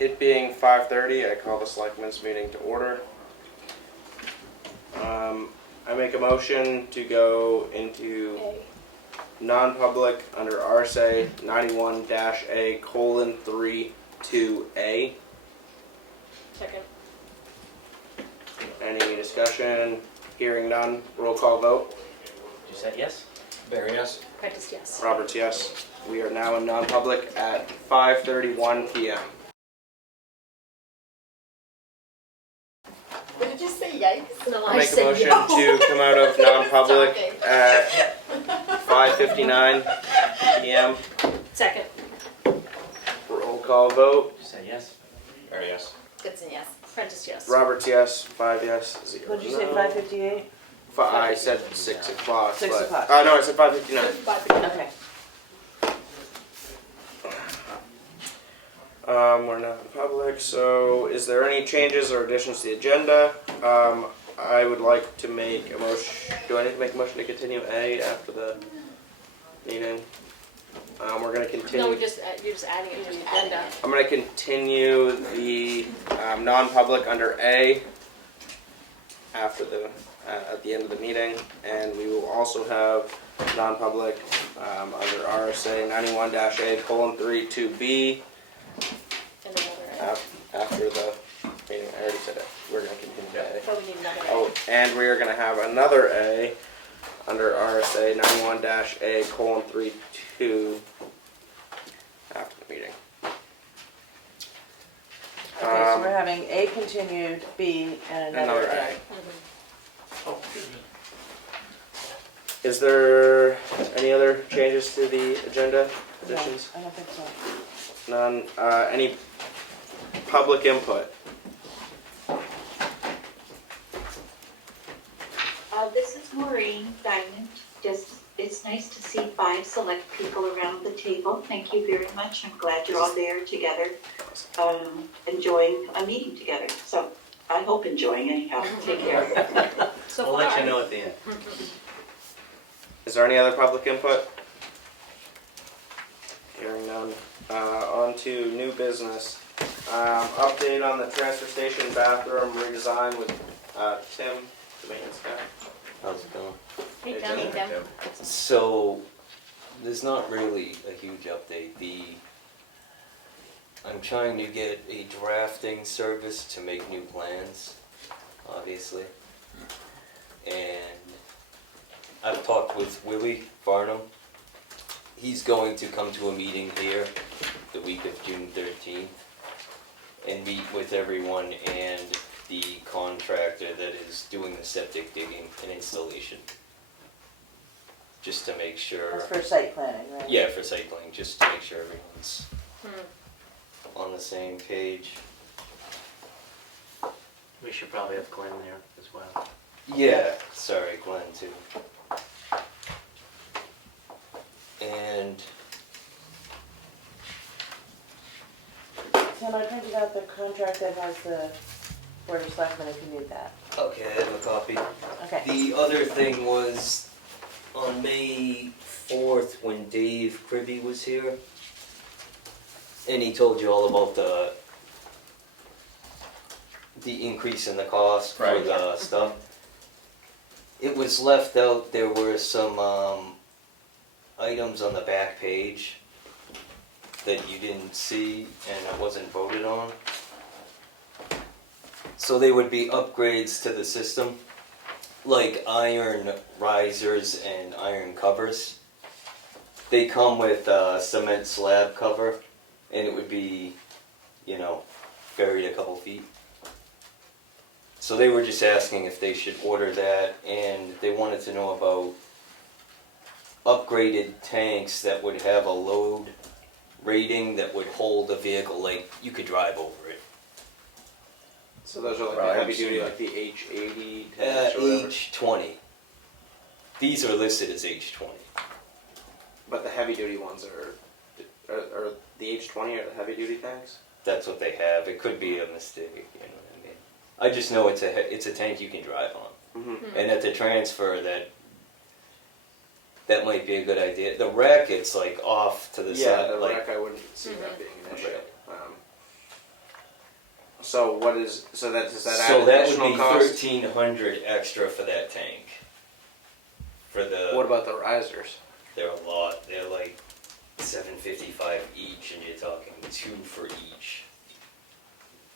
It being 5:30, I call the Selectmen's meeting to order. I make a motion to go into non-public under RSA 91-A:3(2)A. Second. Any discussion? Hearing none. Roll call vote. You said yes? Barry, yes. Prentice, yes. Roberts, yes. We are now in non-public at 5:31 p.m. What did you say, yikes? No, I make a motion to come out of non-public at 5:59 p.m. Second. Roll call vote. You said yes? Barry, yes. Goodson, yes. Prentice, yes. Roberts, yes. 5 yes. 0 What did you say, no. 5:58? I said 6 o'clock. 6 but- o'clock. No, I said 5:59. Okay. We're not in public, so is there any changes or additions to the agenda? I would like to make a motion. Do I need to make a motion to continue A after the meeting? We're going to continue. No, you're just adding it to the agenda. I'm going to continue the non-public under A after the at the end of the meeting, and we will also have non-public under RSA 91-A:3(2)B And another. after the meeting. I already said it. We're going to continue A. So we need another. Oh, and we are going to have another A under RSA 91-A:3(2) after the meeting. Okay, so we're having A continued, B, and another A. Oh, Is there any other changes to the agenda? No, Additions? I don't think so. None. Any public input? This is Maureen Diamond. It's nice to see 5 select people around the table. Thank you very much. I'm glad you're all there together, enjoying a meeting together. So I hope enjoying anyhow. Take care. So we'll far. let you know at the end. Is there any other public input? Hearing none. On to new business. Update on the transfer station bathroom redesign with Tim, the maintenance guy. How's it going? Hey, Tim. So, there's not really a huge update. I'm trying to get a drafting service to make new plans, obviously. And I've talked with Willie Farnham. He's going to come to a meeting here the week of June 13th and meet with everyone and the contractor that is doing the septic digging and installation. Just to make sure. That's for site planning, right? Yeah, for site planning, just to make sure everyone's on the same page. We should probably have Glenn there as well. Yeah, sorry, Glenn too. And Tim, I printed out the contract that has the Board of Selectmen if you need that. okay, I have a copy. Okay. The other thing was on May 4th when Dave Kribbe was here, and he told you all about the increase in the cost for Right. the stuff. It was left out, there were some items on the back page that you didn't see and it wasn't voted on. So they would be upgrades to the system, like iron risers and iron covers. They come with a cement slab cover, and it would be, buried a couple feet. So they were just asking if they should order that, and they wanted to know about upgraded tanks that would have a load rating that would hold a vehicle, like you could drive over it. So those are like Right, the I've heavy seen duty, that. like the H80 tanks or whatever. H20. These are listed as H20. But the heavy duty ones are the H20 are the heavy duty tanks? That's what they have. It could be a mistake, you know what I mean? I just know it's a tank you can drive on. Mm-hmm. And at the transfer, that might be a good idea. The wreck, it's like off to the Yeah, side. the like, wreck I wouldn't see that being an issue. Right. So what is, so that, does that So add that would additional be cost? 1,300 extra for that tank. For the, What about the risers? they're a lot, they're like $755 each, and you're talking 2 for each.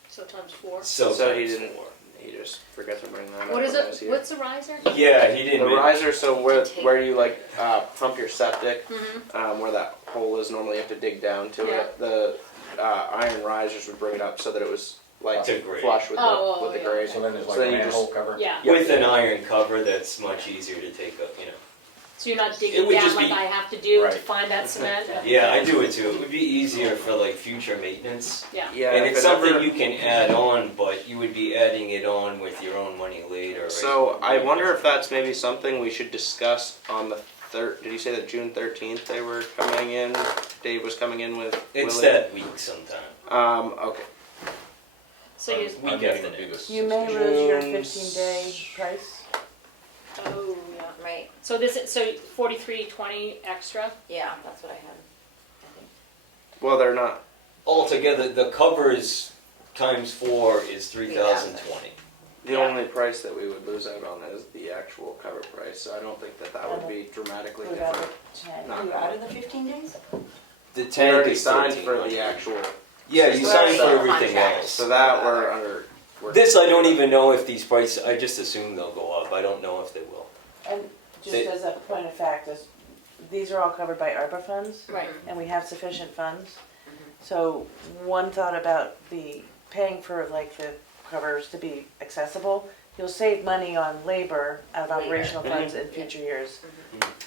So times 4. So So he times didn't- 4. He just forgot to bring that up. What is when I was it? here. What's the riser? Yeah, he The didn't. riser, so where you like pump your septic, Mm-hmm. where that hole is, normally you have to dig down to Yeah. it. The iron risers would bring it up so that it was like To grade. flush with Oh, the yeah. grade. So then there's So like then a you manhole just- cover? Yeah. Yep. With an iron cover, that's much easier to take up, you know. So you're not It digging would down just like be- I have to do to Right. find that cement? Yeah, I do it too. It would be easier for like future maintenance. Yeah. Yeah, And if it's it something ever- you can add on, but you would be adding it on with your own money later. right? So I wonder if that's maybe something we should discuss on the third. Did you say that June 13th they were coming in? Dave was coming in with It's Willie? that week sometime. So Okay. you. We I'm get getting the to do next. this. You may lose your June 15-day price. Oh, yeah. Right, So this is, so 43.20 extra? yeah, that's what I had, I think. Well, they're not. Altogether, the covers times 4 is 3,020. The only price that we would lose out on is the actual cover price. So I don't think that would be dramatically What about different. the 10? No. Are you out of the 15 days? The We tank already is signed for 1,300. the actual. Yeah, you Well, signed for yeah. everything Contract. else. So that we're under. This I don't even know if these prices. I just assume they'll go up. I don't know if they will. And just They- as a point of fact, these are all covered by ARPA funds, Right. and we have sufficient funds. So one thought about the paying for like the covers to be accessible, you'll save money on labor out of Later. operational funds in future years,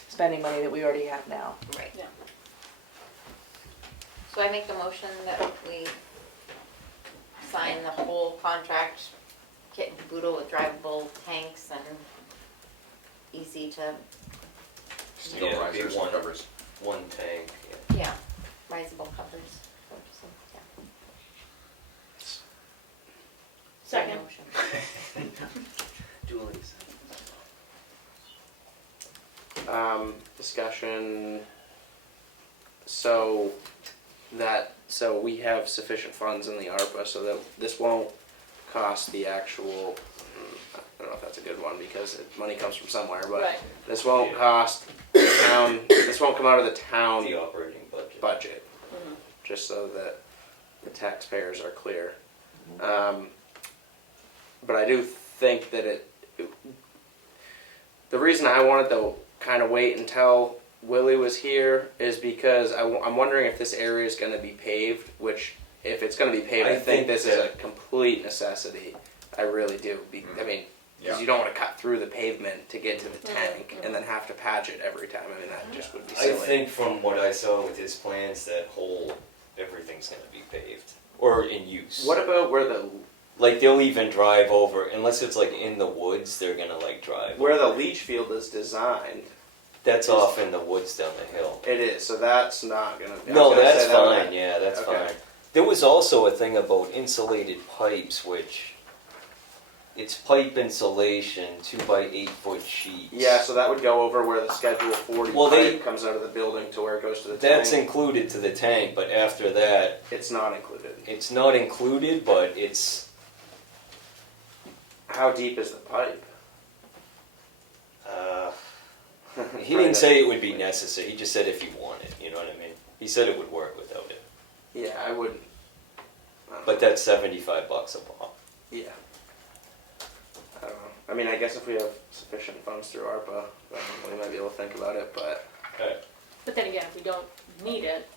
spending money that we already have now. Right. Yeah. So I make the motion that we sign the whole contract, kit and caboodle with drivable tanks and easy to, Steel Yeah, risers big and one. covers. One tank. yeah, risable covers. Yeah. Second. Motion. Julie's. Discussion. So we have sufficient funds in the ARPA so that this won't cost the actual. I don't know if that's a good one because money comes from somewhere, but Right. this won't Yeah. cost the town. This won't come out of the town The operating budget. budget, Mhm. just so that the taxpayers are clear. But I do think that the reason I wanted to kind of wait until Willie was here is because I'm wondering if this area is going to be paved, which if it's going to be paved, I I think think this is a that- complete necessity. I really do. I mean, because Yeah. you don't want to cut through the pavement to get to the tank and then have to patch it every time. I mean, that just would be I silly. think from what I saw with his plans, that whole everything's going to be paved or in use. What about Like they'll even drive over, unless it's like in the woods. They're gonna like drive. where the leach field is designed? That's off in the woods down the hill. It is, so that's not going to. No, that's fine. Yeah, that's Okay. fine. There was also a thing about insulated pipes, which it's pipe insulation, 2x8 foot sheets. Yeah, so that would go over where the Schedule 40 Well, they- pipe comes out of the building to where it goes to the That's tank. included to the tank, but after that, It's not included. it's not included, but it's. How deep is the pipe? He didn't say it would be necessary. He just said if you want it. You know what I mean? He said it would work without it. Yeah, I wouldn't. I don't But know. that's $75 a pop. Yeah. I don't know. I mean, I guess if we have sufficient funds through ARPA, then we might be able to think about it, but. But then again, if we don't need it,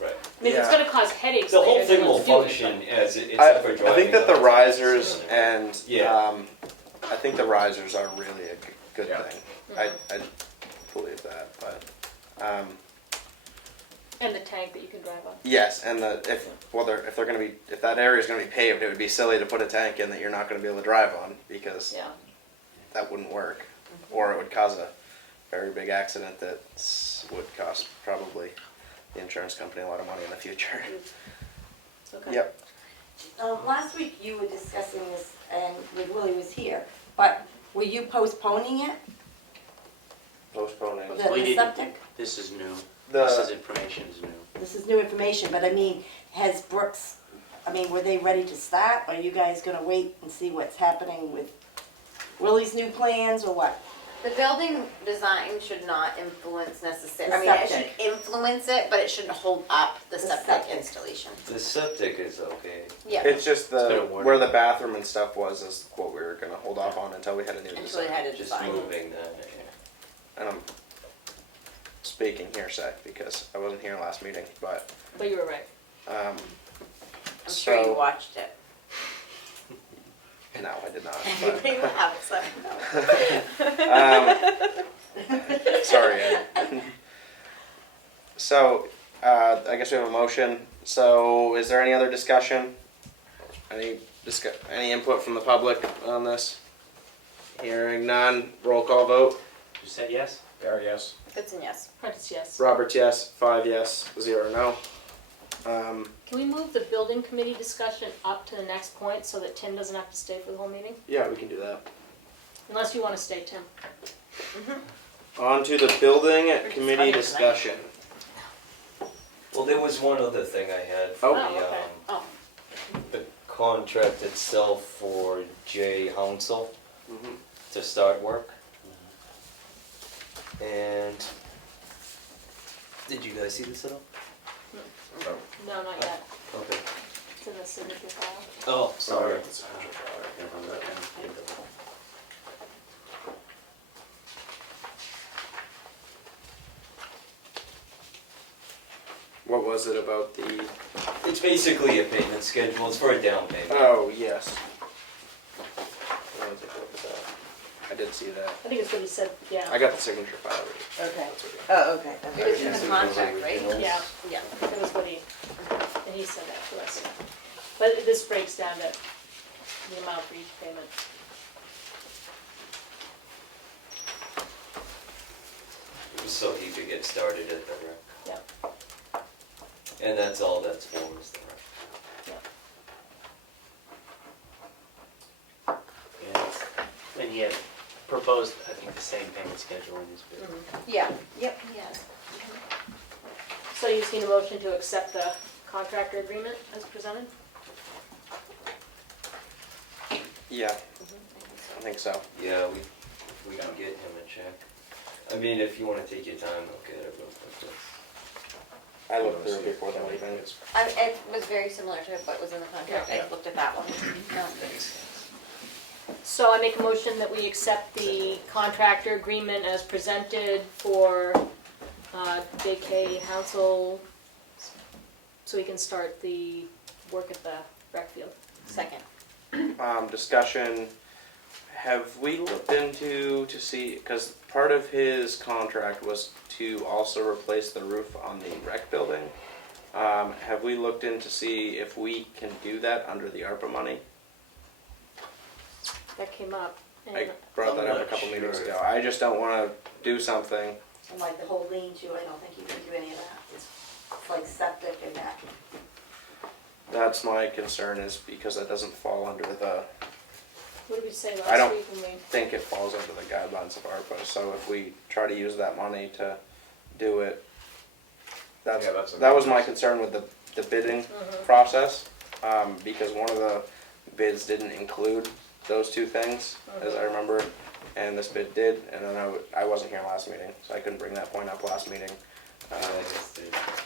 Right. I mean, it's Yeah. going to cause headaches The whole later thing than will let's do it, function as it's I ever driving. think that the up. risers and Yeah. I think the risers are really a good Yeah. thing. Mhm. I believe that, but And the tank that you can drive on. yes, and if that area is gonna be paved, it would be silly to put a tank in that you're not gonna be able to drive on because Yeah. that wouldn't work, or it would cause a very big accident that would cost probably the insurance company a lot of money in the future. Okay. Yep. Last week you were discussing this, and when Willie was here, but were you postponing it, Postponing. We the didn't- septic? This is new. The- This is information is new. This is new information, but I mean, has Brooks I mean, were they ready to start? Are you guys gonna wait and see what's happening with Willie's new plans or what? The building design should not influence necessarily, The I mean, it septic. should influence it, but it shouldn't hold up the septic septic. installation. The septic is okay. Yeah, It's just It's better the, worded. where the bathroom and stuff was is what we were gonna hold off on until we had a new until design. it had a Just design. moving that, yeah. And I'm speaking hearsay because I wasn't here last meeting, but, But you were right. I'm sure you so, watched it. no, I did not. Everybody laughs, Sorry, Ed. So, I guess we have a motion. So, is there any other discussion? Any input from the public on this? Hearing none, roll call vote. You said yes? Gary, yes. Goodson, yes. Prentice, yes. Roberts, yes. 5 yes, 0 no. Can we move the building committee discussion up to the next point so that Tim doesn't have to stay for the whole meeting? Yeah, we can do that. Unless you want to stay, Tim. On to the building committee Other discussion. Well, there was one other thing I had for Oh. the, Oh, okay. Oh. the contract itself for Jay Hounsel Mhm. to start work. And did you guys see this at all? No, not yet. Okay. It's in the signature file. Oh, sorry. What was it about the... It's basically a payment schedule. It's for a down payment. Oh, yes. Let me take a look at that. I did see that. I think it's what he said, yeah. I got the signature file. Okay. That's what it- Oh, okay. It was in the contract, right? Yeah, Yeah. that was what he, and he said that to us. But this breaks down to the amount for each payment. It was so he could get started at the rec. Yep. And that's all that's for is the rec. And he had proposed, I think, the same payment schedule in his bid. Yeah, yep, yes. So you just need a motion to accept the contractor agreement as presented? Yeah, I think so. Yeah, we can get him a check. I mean, if you wanna take your time, look at it real quick. I looked through it before the meeting. It was very similar to what was in the contract, I looked at that one. Thanks. So I make a motion that we accept the contractor agreement as presented for J.K. Hounsel, so we can start the work at the rec field. Second. Discussion, have we looked into to see, because part of his contract was to also replace the roof on the rec building. Have we looked in to see if we can do that under the ARPA money? That came up. I And brought that up a not couple meetings sure. ago. I just don't want to do something. And like the whole lean-to, I don't think you can do any of that. It's like septic and that. That's my concern, is because that doesn't fall under the, what did we say I don't- last week when we? think it falls under the guidelines of ARPA. So if we try to use that money to do it, Yeah, that's a- that was my concern with the bidding process, because one of the bids didn't include those two things, as I remember, and this bid did, and then I wasn't here last meeting, so I couldn't bring that point up last meeting.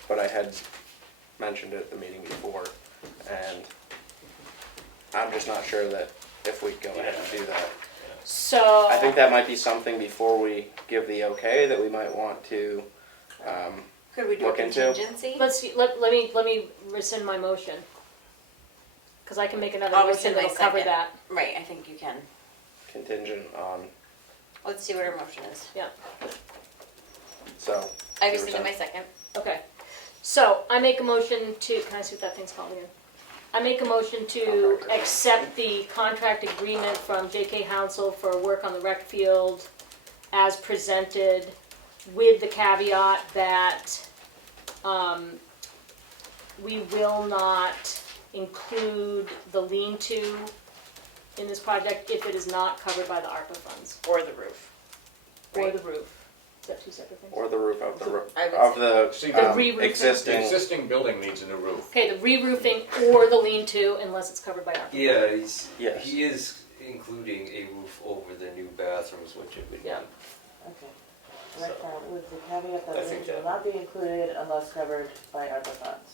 But I had mentioned it at the meeting before, and I'm just not sure that if we go ahead and do that. So. I think that might be something before we give the okay that we might want to, Could we do a Look into. contingency? Let's see, let me rescind my motion. Cause I can make another I'll motion rescind my that'll cover second. that. Right, I think you can. contingent on, Let's see what our motion is. so. I rescinded my second. Okay, so I make a motion to, can I see what that thing's called again? I make a motion to accept the contract agreement from J.K. Hounsel for work on the rec field as presented, with the caveat that we will not include the lean-to in this project if it is not covered by the ARPA funds, Or the roof. or Right. the roof. Is that two separate things? Or the roof of the, I would of say- the See, The um, re-roofing. the existing. existing building needs a new roof. Okay, the re-roofing or the lean-to unless it's covered by ARPA. Yeah, Yes. he is including a roof over the new bathrooms, which it would be. Yeah. Okay. Right now, with the caveat I that think lean-to will that- not be included unless covered by ARPA funds.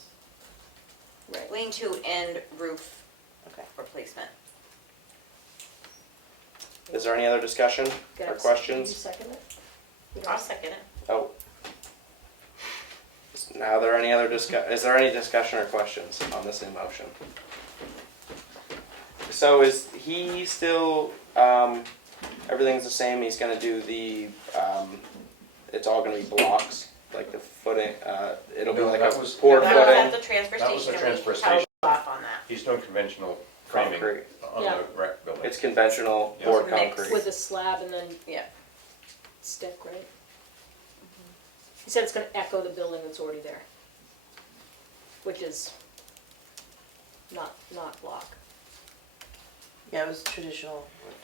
Right. Lean-to and roof Okay. replacement. Is there any other discussion Got or it. questions? Can you second it? You I'll don't- second it. Oh. Now, there any other is there any discussion or questions on this new motion? So is he still, everything's the same, he's gonna do the, it's all gonna be blocks, like the footing, it'll be No, like that a was- poured That was at footing, the transfer That was station, the and we transfer held station. off on that. He's doing conventional framing concrete. on Yeah. the rec building. It's conventional Yeah. poured Mix. concrete. With a slab and then Yeah. stick, right? He said it's gonna echo the building that's already there. Which is not block. Yeah, it was traditional wood.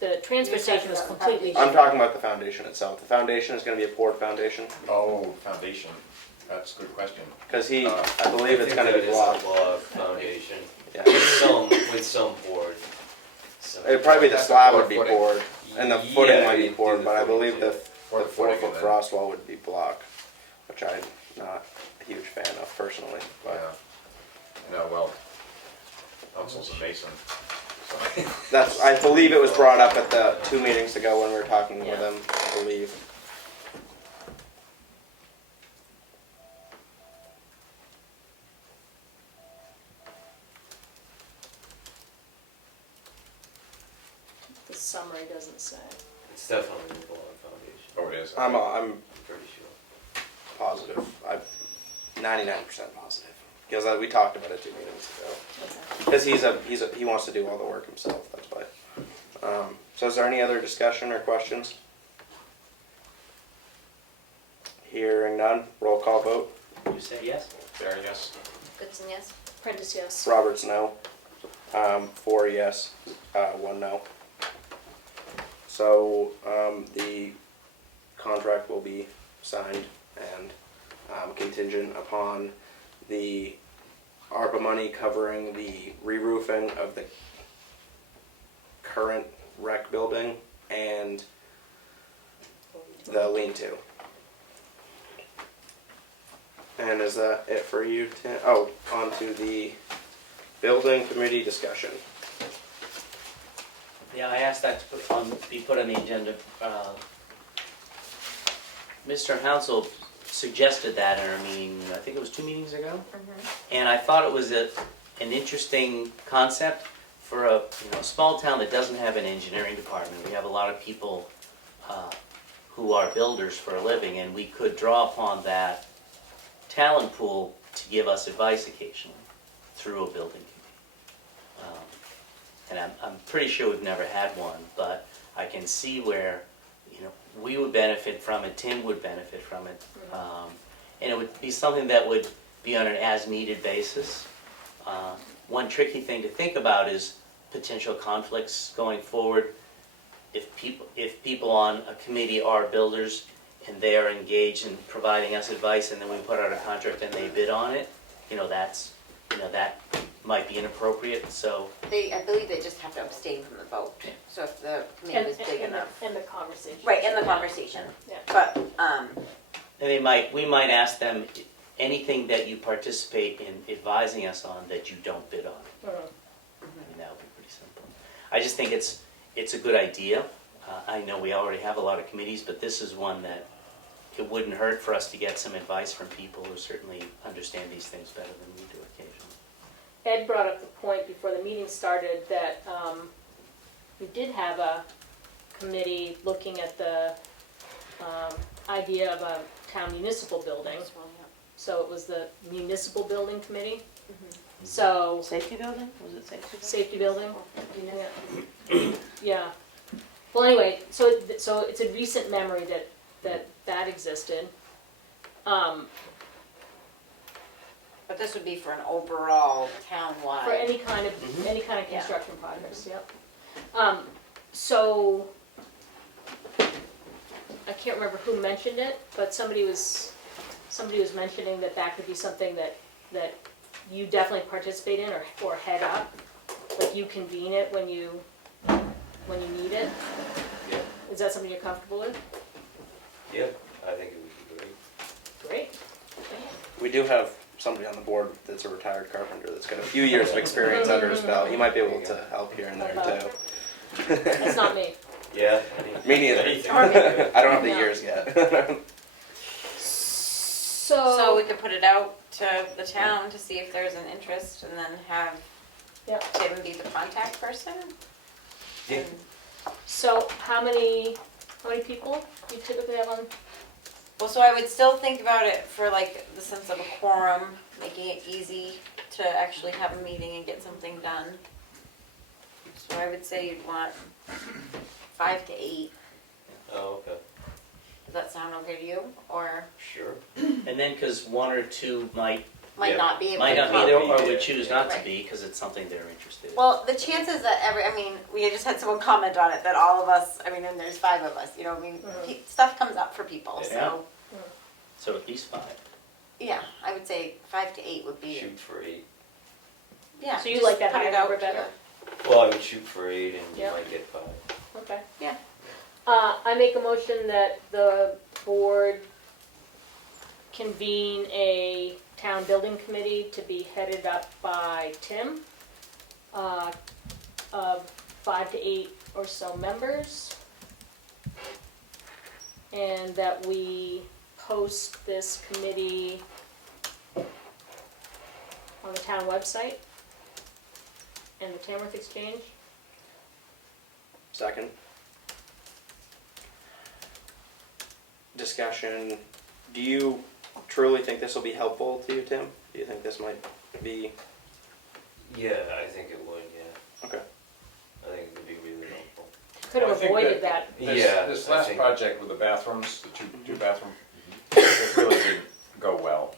The transfer You're station was talking about completely. I'm talking about the foundation itself. The foundation is gonna be a poured foundation, Oh, foundation, that's a good question. cause he, Uh, I believe it's I think gonna that be is block. a block foundation, Yeah. with some board. So- It'd probably be the That's the slab poured would be footing. poured, and the Yeah, footing might be you'd do poured, the but I footing, believe too. the Poured footing 4-foot and then- frost wall would be block, which I'm not a huge fan of personally, but Yeah. No, well, Council's a mason, so. that's, I believe it was brought up at the 2 meetings ago when we were talking with Yeah. him, I believe. The summary doesn't say. It's definitely a block foundation, Oh, it is. I'm I'm pretty sure. positive, I'm 99% positive, because we talked about it 2 meetings ago. What's that? Because he wants to do all the work himself, that's why. So is there any other discussion or questions? Hearing none, roll call vote. You say yes? There, yes. Goodson, yes? Prentice, yes. Roberts, no. 4 yes, 1 no. So, the contract will be signed and contingent upon the ARPA money covering the re-roofing of the current rec building and the lean-to. And is that it for you, Tim? Oh, on to the building committee discussion. Yeah, I asked that to be put on the agenda. Mr. Hounsel suggested that in our meeting, I think it was 2 meetings ago. And I thought it was an interesting concept for a small town that doesn't have an engineering department. We have a lot of people who are builders for a living, and we could draw upon that talent pool to give us advice occasionally through a building committee. And I'm pretty sure we've never had one, but I can see where we would benefit from it, Tim would benefit from it. And it would be something that would be on an as-needed basis. One tricky thing to think about is potential conflicts going forward. If people on a committee are builders and they are engaged in providing us advice, and then we put out a contract and they bid on it, that might be inappropriate. So I believe they just have to abstain from the vote, so if the committee was big enough. And the conversation. Right, in the conversation, Yeah. but, and we might ask them, anything that you participate in advising us on that you don't bid on. Mhm. I mean, that would be pretty simple. I just think it's a good idea. I know we already have a lot of committees, but this is one that it wouldn't hurt for us to get some advice from people who certainly understand these things better than we do occasionally. Ed brought up the point before the meeting started that we did have a committee looking at the idea of a town municipal building. So it was the municipal building committee. So, Safety building? Was it safety building? safety building. Yeah. Yeah. Well, anyway, so it's a recent memory that existed. but this would be for an overall town-wide. For any kind of Mhm. any kind of Yeah. construction projects, yep. So, I can't remember who mentioned it, but somebody was mentioning that that could be something that you definitely participate in or head up. Like you convene it when you need it. Yeah. Is that something you're comfortable with? Yeah, I think it would be great. Great. We do have somebody on the board that's a retired carpenter that's got a few years of experience under his belt. He might be able to help here and there too. That's not me. Yeah. Me neither. Anything. I don't have the No. years yet. So we could put it out to the town to see if there's an interest and then have Yep. Tim be the contact person? Yeah. And- So how many people do you typically have on? Well, so I would still think about it for like the sense of a quorum, making it easy to actually have a meeting and get something done. So I would say you'd want 5 to 8. Oh, okay. Does that sound okay to you? Or Sure. And then, because one or two might might Yeah. not be able might to not be come? there, or Yeah. would choose not to Right. be, because it's something they're interested in. Well, the chances that we just had someone comment on it, that all of us, and there's 5 of us, stuff comes up for people, so, So at least 5. yeah, I would say 5 to 8 would be, Shoot for 8. yeah. So you just like that put higher it out number to better? Well, I would shoot for 8 and you Yep. might get 5. Okay. Yeah. I make a motion that the board convene a town building committee to be headed up by Tim, of 5 to 8 or so members. And that we post this committee on the town website and the Tamworth Exchange. Second. Discussion. Do you truly think this will be helpful to you, Tim? Do you think this might be Yeah, I think it would, yeah. okay? I think it would be really helpful. Could have Well, I think avoided that. This I last think- project with the bathrooms, the two bathroom, it really didn't go well.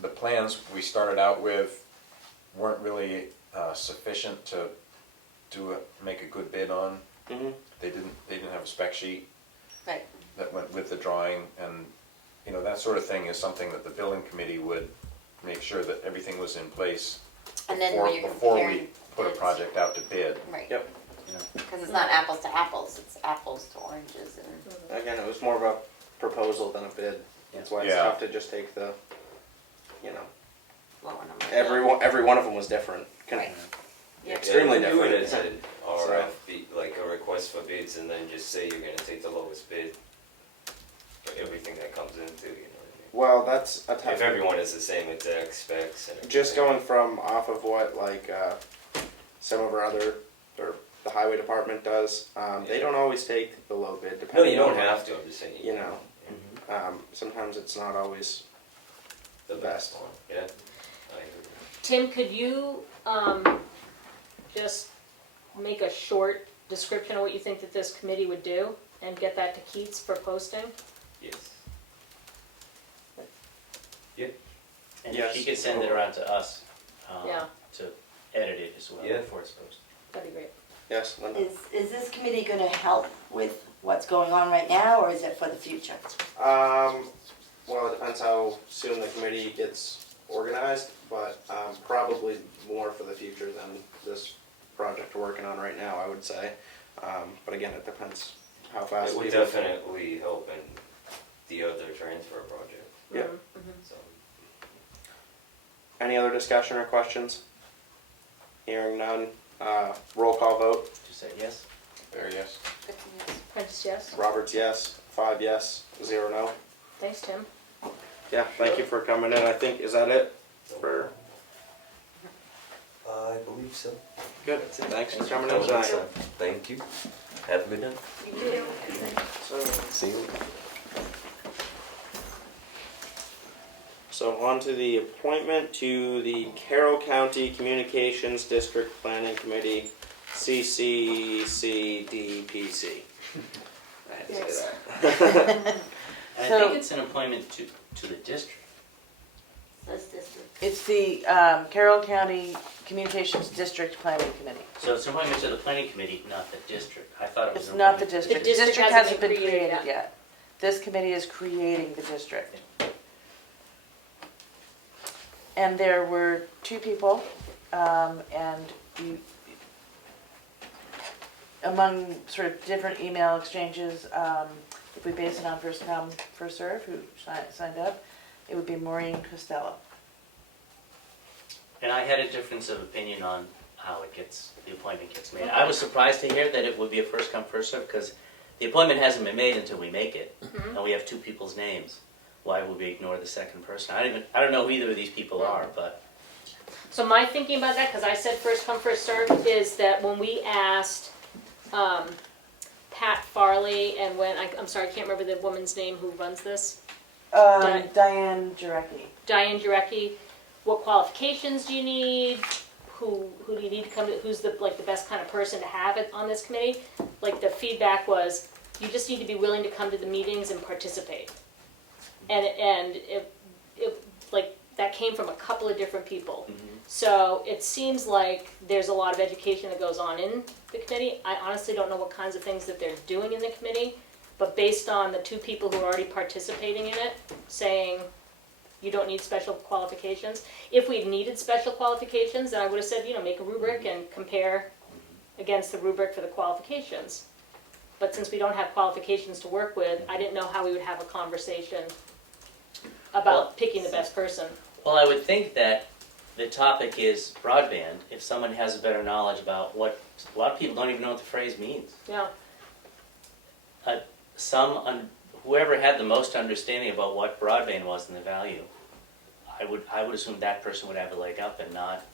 The plans we started out with weren't really sufficient to make a good bid on. Mm-hmm. They didn't have a spec sheet Right. that went with the drawing, and, that sort of thing is something that the building committee would make sure that everything was in place And then before when you're before we comparing put a bids. project out to bid. Right. Yep. Because it's not apples to apples, it's apples to oranges and. Again, it was more of a proposal than a bid. That's why it's Yeah. tough to just take the, Lower number. every one of them was different. Right. Yeah. Extremely Yeah, do it different. as an RFP, like a request for bids, and then just say you're gonna take the lowest bid for everything that comes into, you know what Well, that's a I mean? tough. If everyone is the same exact specs and everything. Just going from off of what some of our other, or the highway department does, they don't always take the low bid. No, Depending you don't on, have to, I'm just saying. You know, Mhm. sometimes it's not always. The best one, yeah. I agree. Tim, could you just make a short description of what you think that this committee would do and get that to Keats for posting? Yes. And Yes. if she could send it around to us, Yeah. to edit it as well Yeah. before it's posted. That'd be great. Yes, Linda. Is this committee gonna help with what's going on right now, or is it for the future? Well, it depends how soon the committee gets organized, but probably more for the future than this project we're working on right now, I would say. But again, it depends how fast. It would people- definitely help in the other transfer project, Yeah. so. Any other discussion or questions? Hearing none. Roll call vote. Just say yes? There, yes. Prentice, yes? Roberts, yes. 5 yes. 0 no. Thanks, Tim. Yeah, thank you for coming in. I think, is that it? For I believe so. good. Thanks for coming in tonight. Thank you. Have a good night. You too. See you. So on to the appointment to the Carroll County Communications District Planning Committee, CCCDPC. I had to say that. And I So- think it's an appointment to the district. Says district. It's the Carroll County Communications District Planning Committee. So it's appointment to the planning committee, not the district. I thought it was. It's an not the appointment to district. The district hasn't been created yet. yet. This committee is creating the district. And there were two people, and you, among sort of different email exchanges, if we base it on first come, first serve, who signed up, it would be Maureen Costello. And I had a difference of opinion on how the appointment gets made. I was surprised to hear that it would be a first come, first served, because the appointment hasn't been made until we make it, and we have two people's names. Why would we ignore the second person? I don't know who either of these people are, but. So my thinking about that, because I said first come, first served, is that when we asked Pat Farley and I'm sorry, I can't remember the woman's name who runs this, Diane Jarecki. Diane Jarecki, what qualifications do you need? Who do you need to come to? Who's the best kind of person to have it on this committee? Like the feedback was, you just need to be willing to come to the meetings and participate. And it that came from a couple of different people. Mm-hmm. So it seems like there's a lot of education that goes on in the committee. I honestly don't know what kinds of things that they're doing in the committee, but based on the two people who are already participating in it, saying you don't need special qualifications. If we'd needed special qualifications, then I would have said, make a rubric and compare against the rubric for the qualifications. But since we don't have qualifications to work with, I didn't know how we would have a conversation about picking the best person. Well, I would think that the topic is broadband. If someone has a better knowledge about a lot of people don't even know what the phrase means. Yeah. Whoever had the most understanding about what broadband was and the value, I would assume that person would have a leg up and not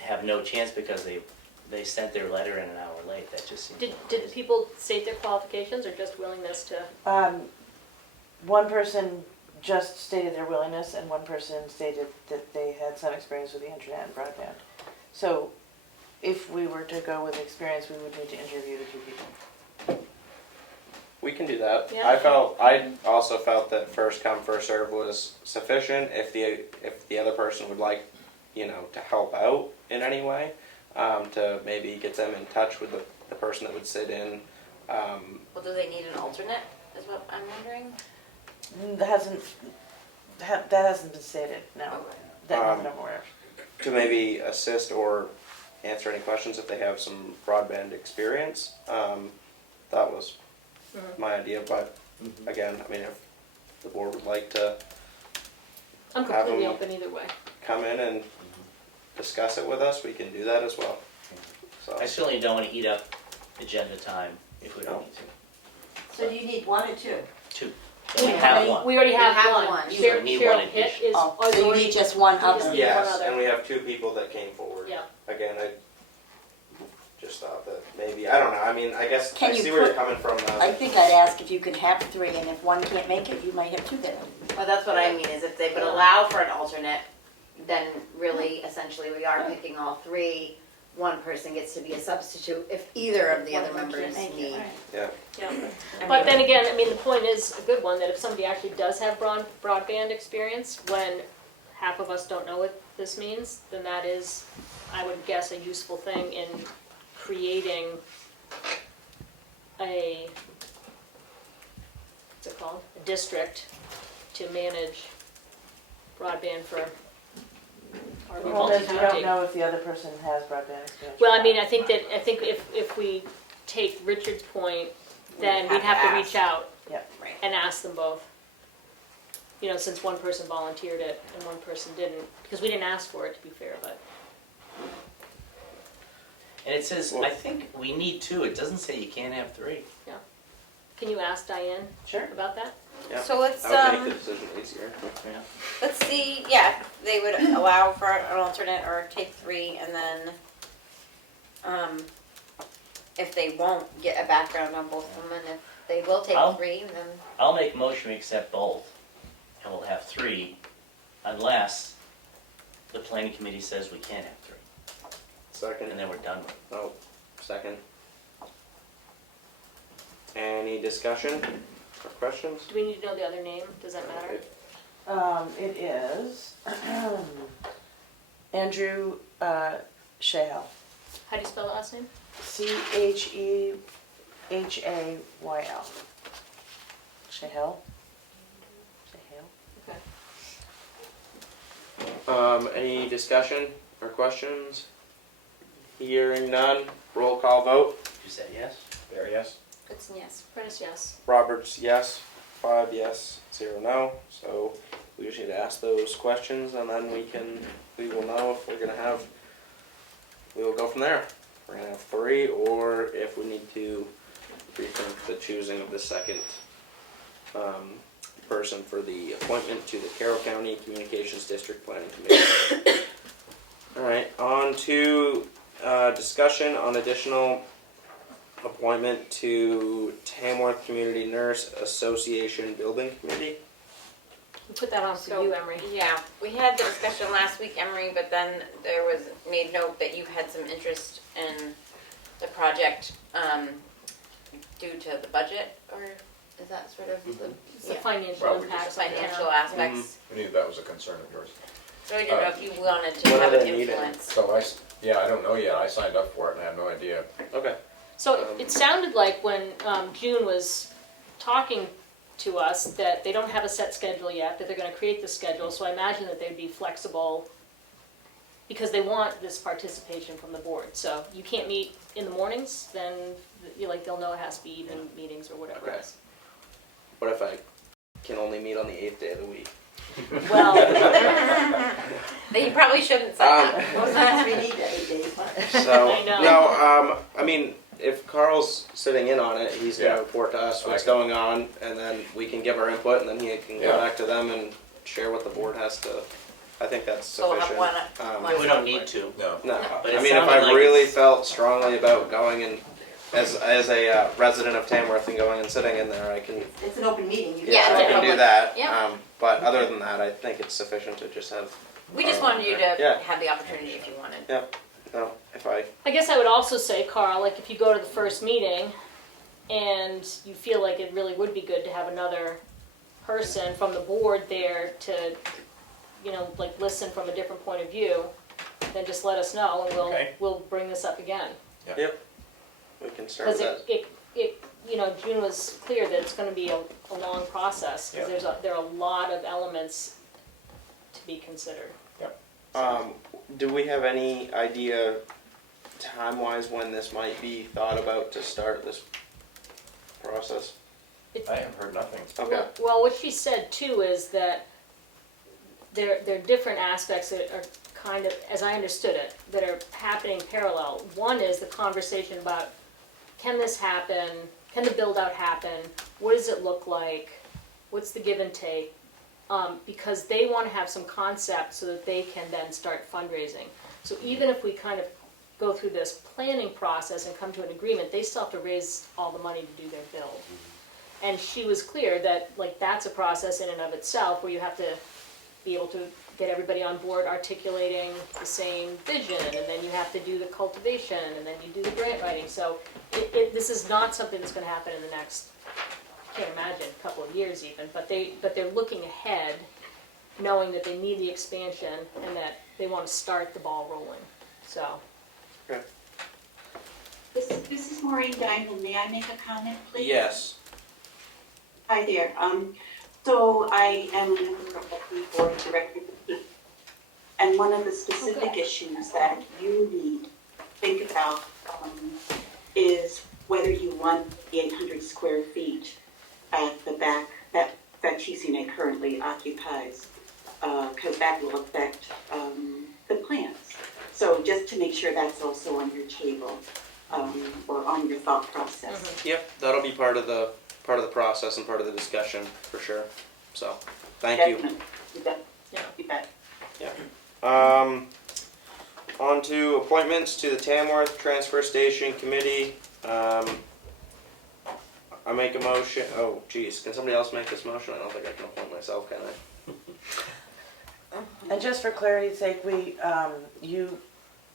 have no chance because they sent their letter in an hour late. That just seems. Did the people state their qualifications or just willingness to? One person just stated their willingness, and one person stated that they had some experience with the internet and broadband. So if we were to go with experience, we would need to interview the two people. We can do that. Yeah. I also felt that first come, first serve was sufficient. If the other person would like, to help out in any way, to maybe get them in touch with the person that would sit in. Well, do they need an alternate, is what I'm wondering? That hasn't been stated, no. Okay. That I'm aware of. To maybe assist or answer any questions if they have some broadband experience. That was my idea, but again, if the board would like to I'm Have completely them- open either way. come in and discuss it with us, we can do that as well. So, I certainly don't want to eat up agenda time if we don't need to. So do you need one or two? Two. We have one. We already have have one. one. So we need one Cheryl Pitt addition. is. Oh, is so you already- need just one we just other. need one yes, other. and we have two people that came forward. Yeah. Again, I just thought that maybe, I don't know, I guess Can I you see where you're put- coming from. I think I'd ask if you could have three, and if one can't make it, you might have two then. Well, that's what I mean, is if they would allow for an alternate, then really, essentially, we are picking all three. One person gets to be a substitute if either of the other members need. Yeah. But then again, the point is a good one, that if somebody actually does have broadband experience, when half of us don't know what this means, then that is, I would guess, a useful thing in creating a district to manage broadband for our The problem is we don't multi-county. know if the other person has broadband experience. Well, or not. I think if we take Richard's point, then We'd we'd have have to to reach out Right. and ask them both. Since one person volunteered it and one person didn't, because we didn't ask for it, to be fair, but. And it says, I think we need two. It doesn't say you can't have three. Can you ask Diane Sure. about that? Yeah. So let's, That would make the decision easier. Yeah. let's see, if they would allow for an alternate or take three, and then, if they won't get a background on both of them, and if they will take I'll- three, then, I'll make a motion to accept both, and we'll have three, unless the planning committee says we can't have three, Second. and then we're done with it. Oh, second. Any discussion or questions? Do we need to know the other name? Does that matter? It is Andrew Shahal. How do you spell the last name? Chehayl. Shahal? Okay. Any discussion or questions? Hearing none, roll call vote. You said yes? There, yes? It's yes. Prentice, yes. Roberts, yes. 5 yes, 0 no. So we just need to ask those questions, and then we will know if we're gonna have. We will go from there. We're gonna have 3, or if we need to rethink the choosing of the second person for the appointment to the Carroll County Communications District Planning Committee. All right, on to discussion on additional appointment to Tamworth Community Nurse Association Building Committee. We put that on for So, you, Emery. Yeah, we had the discussion last week, Emery, but then there was made note that you had some interest in the project due to the budget, or is that sort of the It's the yeah, financial Well, we impacts. just- the financial aspects? We knew that was a concern of yours. So I didn't know if you wanted to What have are an they needing? influence. So I don't know yet, I signed up for it and I have no idea. Okay. So it sounded like when June was talking to us that they don't have a set schedule yet, that they're gonna create the schedule, so I imagine that they'd be flexible because they want this participation from the board. So you can't meet in the mornings, then they'll know it has to be evening meetings or whatever it Okay. is. What if I can only meet on the 8th day of the week? Well, Then you probably shouldn't say that. Most times we need that 8 days, but. So, I know. no, I mean, if Carl's sitting in on it, he's gonna Yeah. report to us what's I can- going on, and then we can give our input, and then he can go Yeah. back to them and share what the board has to, I think that's So we'll have sufficient. one- We don't need to. No. No, But I it mean, if sounded I like really it's- felt strongly about going and, as a resident of Tamworth and going and sitting in there, I can, It's an open meeting. You Yeah, I it's can do public. that. Yeah. But other than that, I think it's sufficient to just have, We just wanted you to Yeah. have the opportunity if you wanted. no, if I, I guess I would also say, Carl, like if you go to the first meeting and you feel like it really would be good to have another person from the board there to, listen from a different point of view, then just let us know and Okay. we'll bring this up again. we can start with Because that. June was clear that it's gonna be a long process, Yeah. because there are a lot of elements to be considered. Do we have any idea time-wise when this might be thought about to start this process? I have heard nothing. Okay. Well, what she said too is that there are different aspects that are kind of, as I understood it, that are happening parallel. One is the conversation about, can this happen? Can the build-out happen? What does it look like? What's the give and take? Because they want to have some concept so that they can then start fundraising. So even if we kind of go through this planning process and come to an agreement, they still have to raise all the money to do their build. And she was clear that that's a process in and of itself where you have to be able to get everybody on board articulating the same vision, and then you have to do the cultivation, and then you do the grant writing. So this is not something that's gonna happen in the next, I can't imagine, a couple of years even, but they're looking ahead, knowing that they need the expansion and that they wanna start the ball rolling, so. This is Maureen Diamond. May I make a comment, please? Yes. Hi there. So I am a member of the board of directors, and one of the specific issues that you need to think about is whether you want the 800 square feet at the back that TCNA currently occupies, because that will affect the plans. So just to make sure that's also on your table or on your thought process. Yep, that'll be part of the process and part of the discussion for sure. So, thank you. Definitely. You bet. Yeah. You bet. On to appointments to the Tamworth Transfer Station Committee. I make a motion. Oh, geez, can somebody else make this motion? I don't think I can appoint myself, can I? And just for clarity's sake, you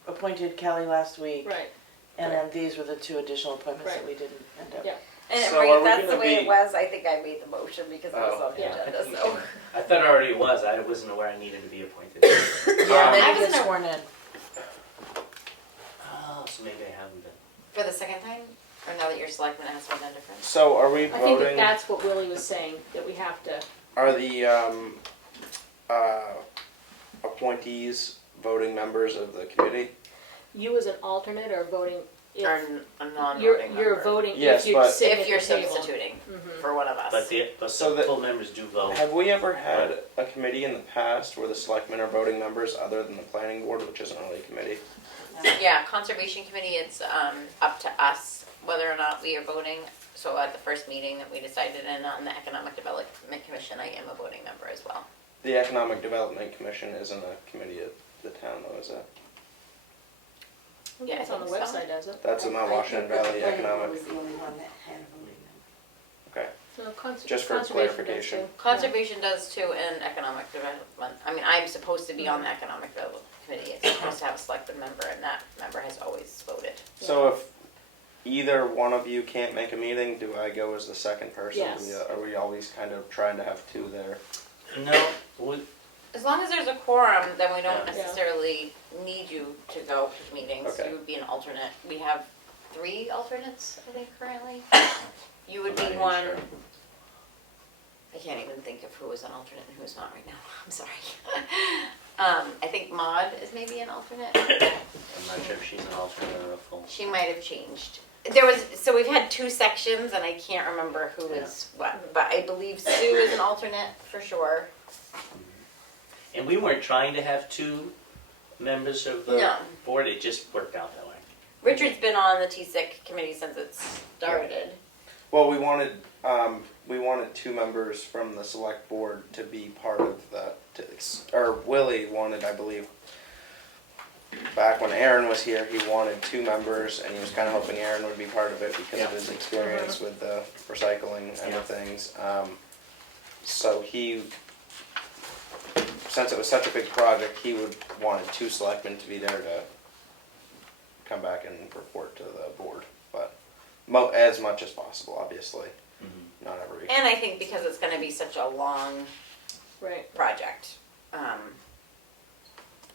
appointed Kelly last week. Right. And then these were the 2 additional appointments that we didn't end up. Yeah. And So Marie, are if we that's the gonna way be- it was, I think I made the motion because it was Oh. on the Yeah. agenda, so. I thought it already was, I wasn't aware I needed to be appointed. Yeah, I then you wasn't get a- sworn in. Oh, so maybe I haven't been. For the second time? Or now that you're selectman, it has to be done different? So are we I think that voting, that's what Willie was saying, that we have to, are the appointees voting members of the committee? you as an alternate are voting if, Or a non-voting you're member? voting Yes, if you're but- sitting If you're at the table. substituting Mhm. for one of us. But the So that- full members do vote. Have we ever had a committee in the past where the selectmen are voting members other than the planning board, which isn't really a committee? Yeah, conservation committee, it's up to us whether or not we are voting. So at the first meeting that we decided, and on the economic development commission, I am a voting member as well. The Economic Development Commission isn't a committee of the town though, is it? I think Yeah, I it's on the think so. website, does it? That's in Mount Washington Valley Economic, was the only one that had a voting member. okay. So Just for conservation does clarification. too. Conservation does too, and economic development. I mean, I'm supposed to be on the economic development committee. It's supposed to have a selected member, and that member has always voted. So if either one of you can't make a meeting, do I go as the second person? Yes. Are we always kind of trying to have two there? No, we, As long as there's a quorum, then we don't Yeah. necessarily need you to go to meetings. Okay. You would be an alternate. We have 3 alternates, I think, currently. You would I'm be not even one. sure. I can't even think of who is an alternate and who's not right now. I'm sorry. I think Maud is maybe an alternate. I'm not sure if she's an alternate or a full. She might have changed. So we've had 2 sections, and I can't remember who is what, but I believe Sue is an alternate for sure. And we weren't trying to have 2 members of the No. board, it just worked out that way. Richard's been on the TSIC committee since it started. Well, we wanted 2 members from the select board to be part of the, or Willie wanted, I believe, back when Aaron was here, he wanted 2 members, and he was kind of hoping Aaron would be part of it because of his experience with the recycling and Yeah. things. So he, since it was such a big project, he wanted 2 selectmen to be there to come back and report to the board, but as much as possible, obviously, not every. And I think because it's gonna be such a long Right. project,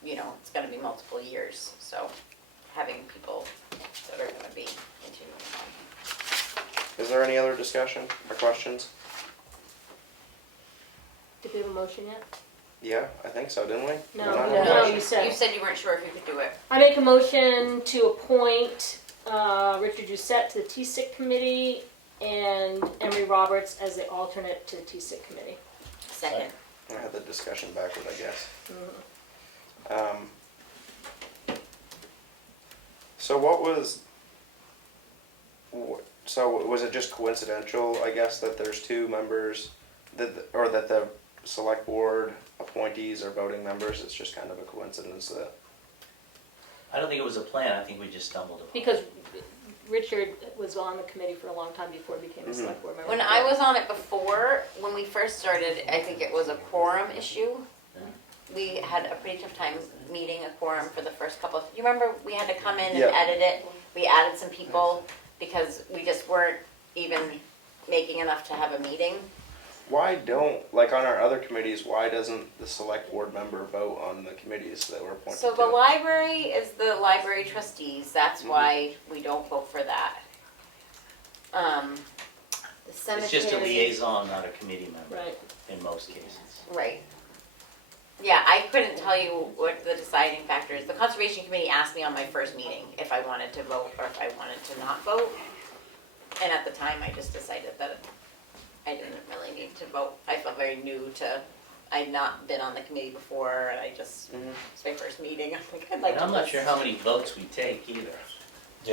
it's gonna be multiple years, so having people that are gonna be continuing on. Is there any other discussion or questions? Did we have a motion yet? Yeah, I think so, didn't we? No, Did we not no, have a no, motion? you said. You said you weren't sure if you could do it. I make a motion to appoint Richard Doucette to the TSIC committee and Emery Roberts as the alternate to the TSIC committee. Second. I had the discussion backward, I guess. Mhm. So what was, so was it just coincidental, I guess, that there's 2 members, or that the select board appointees are voting members? It's just kind of a coincidence that, I don't think it was a plan, I think we just stumbled upon it. Because Richard was on the committee for a long time before he became a select board member. When I was on it before, when we first started, I think it was a quorum issue. We had a pretty tough time meeting a quorum for the first couple of, you remember we had to come in and Yeah. edit it? We added some people because we just weren't even making enough to have a meeting. why don't, like on our other committees, why doesn't the select board member vote on the committees that were appointed So to? the library is the library trustees, that's why we don't vote for that. The cemetery. It's just a liaison, not a committee member, Right. in most cases. Right. Yeah, I couldn't tell you what the deciding factor is. The conservation committee asked me on my first meeting if I wanted to vote or if I wanted to not vote. And at the time, I just decided that I didn't really need to vote. I felt very new to, I'd not been on the committee before, and I just, it's my first meeting, I'm like, I'd like And to. I'm not just- sure how many votes we take either.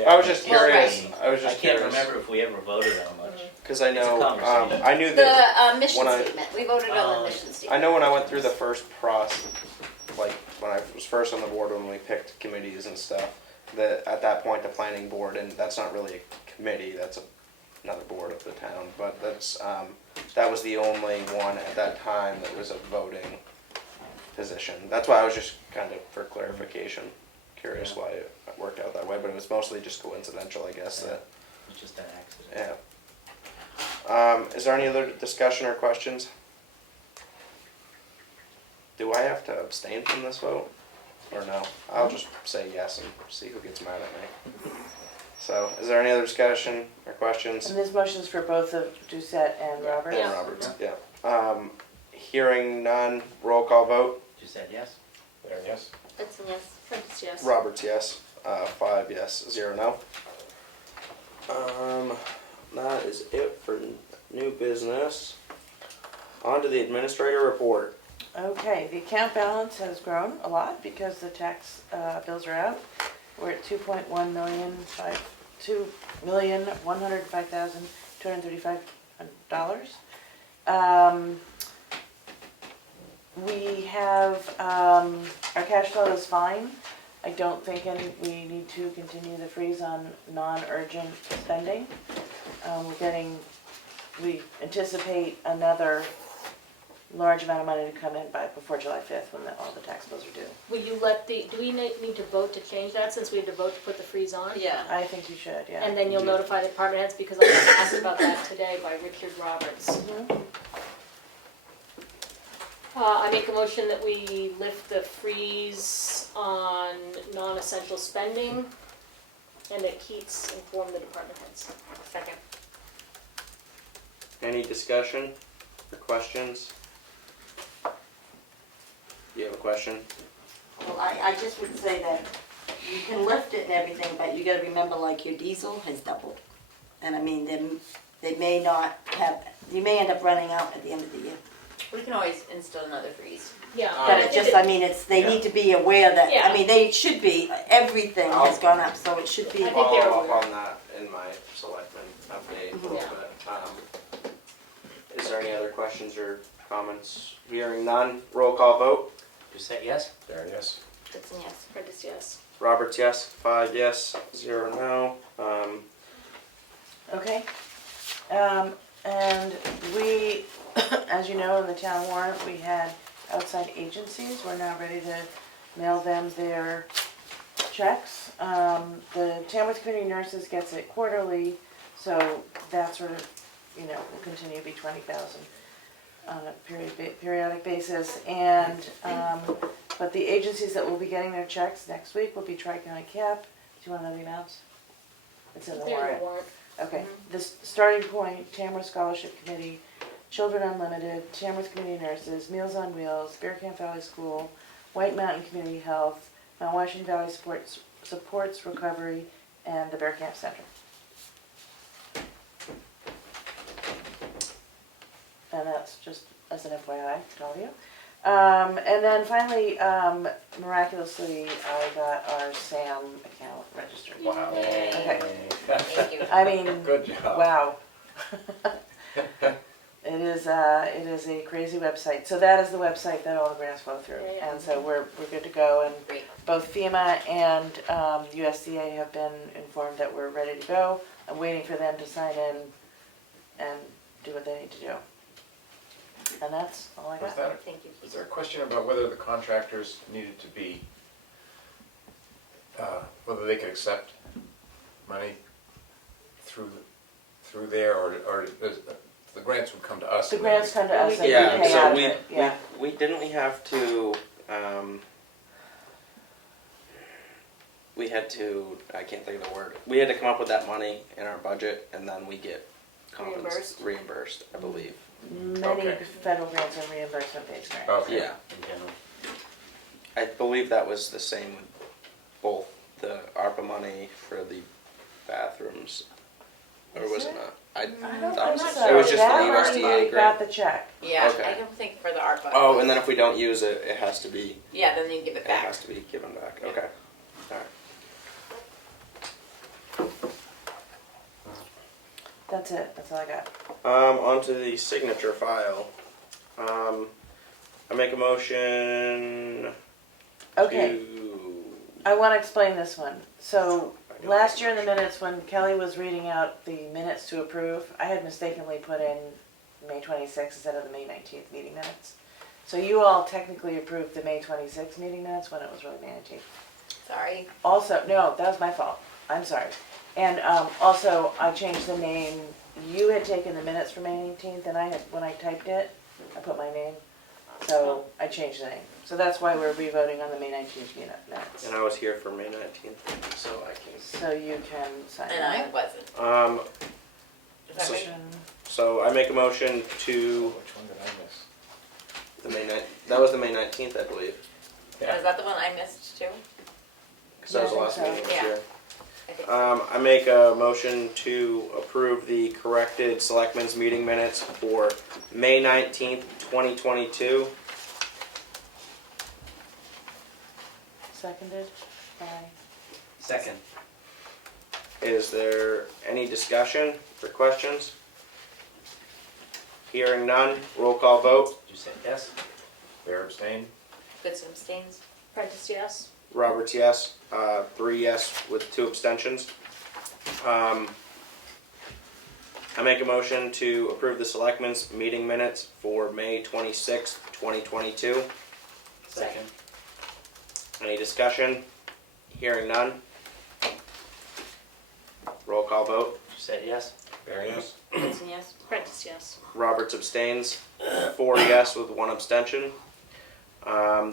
I was just Well, curious, right. I was I just can't curious. remember if we ever voted on much. Because I It's a know, conversation. I knew that, The mission when I- statement, we voted on the mission I statement. know when I went through the first process, like when I was first on the board when we picked committees and stuff, that at that point the planning board, and that's not really a committee, that's another board of the town, but that's, that was the only one at that time that was a voting position. That's why I was just kind of, for clarification, curious why it worked out that way, but it was mostly just coincidental, I guess, Yeah. that, It's just an accident. yeah. Is there any other discussion or questions? Do I have to abstain from this vote? Or no? I'll just say yes and see who gets mad at me. So, is there any other discussion or questions? And this motion's for both of Doucette and Roberts? And Roberts, yeah. Hearing none, roll call vote. You said yes? There, yes? That's a yes. Prentice, yes. Roberts, yes. 5 yes, 0 no. That is it for new business. On to the administrator report. Okay, the account balance has grown a lot because the tax bills are out. We're at $2,105,235. We have, our cash flow is fine. I don't think we need to continue the freeze on non-urgent spending. We anticipate another large amount of money to come in before July 5th when all the tax bills are due. Will you do we need to vote to change that since we had to vote to put the freeze on? Yeah. I think you should, yeah. And then you'll notify the department heads because I got asked about that today by Richard Roberts. Mhm. I make a motion that we lift the freeze on non-essential spending and that Keats inform the department heads. Second. Any discussion or questions? You have a question? Well, I just would say that you can lift it and everything, but you gotta remember, like, your diesel has doubled. And I mean, they may not have, you may end up running out at the end of the year. We can always instill another freeze. Yeah. But it just, I mean, they need to be aware that, Yeah. I mean, they should be, everything has gone up, so it should be. I think they're Follow up aware. on that in my selectmen update a little Yeah. bit. Is there any other questions or comments? Hearing none, roll call vote. You said yes? There, yes? That's a yes. Prentice, yes. Roberts, yes. 5 yes, 0 no. Okay. And we, as you know, in the town warrant, we had outside agencies. We're now ready to mail them their checks. The Tamworth Community Nurses gets it quarterly, so that sort of, will continue to be 20,000 on a periodic basis. And, but the agencies that will be getting their checks next week will be Tri-County Cap. Do you want to know the amounts? It's in the They're in warrant. the warrant. Okay, the starting point, Tamworth Scholarship Committee, Children Unlimited, Tamworth Community Nurses, Meals on Wheels, Bear Camp Valley School, White Mountain Community Health, Mount Washington Valley Supports Recovery, and the Bear Camp Center. And that's just as an FYI to all of you. And then finally, miraculously, I got our SAM account registered. Wow. Okay. Thank you. I mean, Good job. wow. It is a crazy website. So that is the website that all the grants flow through. Yeah. And so we're good to go. And Great. both FEMA and USDA have been informed that we're ready to go. I'm waiting for them to sign in and do what they need to do. And that's all I Was got. Thank you. there a question about whether the contractors needed to be, whether they could accept money through there, or the grants would come to us? The and grants come to us and we Yeah, pay out so of we it. Yeah. didn't have to, we had to, I can't think of the word, we had to come up with that money in our budget and then we get reimbursed, I believe. Many Okay. federal grants are reimbursement-based grants. Okay. Yeah, In general. I believe that was the same, both the ARPA money for the bathrooms, or Is was it? it not? I I don't thought think it was, so. it was just That the money USDA we grant. got the check. Yeah, Okay. I don't think for the ARPA. Oh, and then if we don't use it, it has to be, Yeah, then you give it it back. has to be given back, okay. Alright. That's it. That's all I got. Onto the signature file. I make a motion Okay. to... I want to explain this one. So I don't last think year in the much. minutes, when Kelly was reading out the minutes to approve, I had mistakenly put in May 26th instead of the May 19th meeting minutes. So you all technically approved the May 26th meeting minutes when it was really May 19th. Sorry. Also, no, that was my fault. I'm sorry. And also, I changed the name. You had taken the minutes for May 18th, and I had, when I typed it, I put my name. So I changed the name. So that's why we're re-voting on the May 19th minutes. And I was here for May 19th, so I can. So you can sign And I that. wasn't. Is that So- right? So I make a motion to Which one did I miss? the that was the May 19th, I believe, Is that the one I missed too? because that was the Yeah, I last think so. meeting this Yeah. year. I think so. I make a motion to approve the corrected Selectmen's meeting minutes for May 19th, 2022. Seconded by, Second. Is there any discussion or questions? Hearing none, roll call vote. Did you say yes? Bear abstain? Goodson abstains. Prentice, yes? Roberts, yes. 3 yes with 2 abstentions. I make a motion to approve the Selectmen's meeting minutes for May 26th, 2022. Second. Any discussion? Hearing none. Roll call vote. You said yes? Bear yes? Goodson, yes. Prentice, yes. Roberts abstains. 4 yes with 1 abstention. I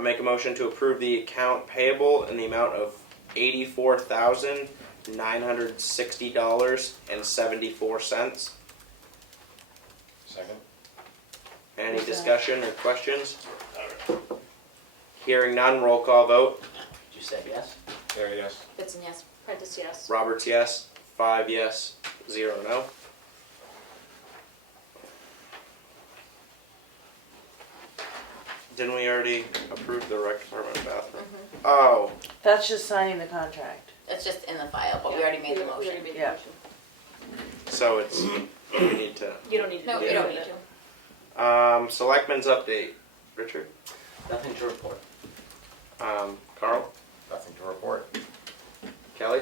make a motion to approve the account payable in the amount of $84,960.74. Second? Any discussion or questions? Hearing none, roll call vote. You said yes? Bear yes? Goodson, yes. Prentice, yes. Roberts, yes. 5 yes, 0 no. Didn't we already approve the rec department bathroom? Oh, that's just signing the contract. It's just in the file, but we already made the We motion. already made the Yeah. motion. so it's, we need to. You don't need to. No, do you it. don't need to. Selectmen's update. Richard? Nothing to report. Carl? Nothing to report. Kelly?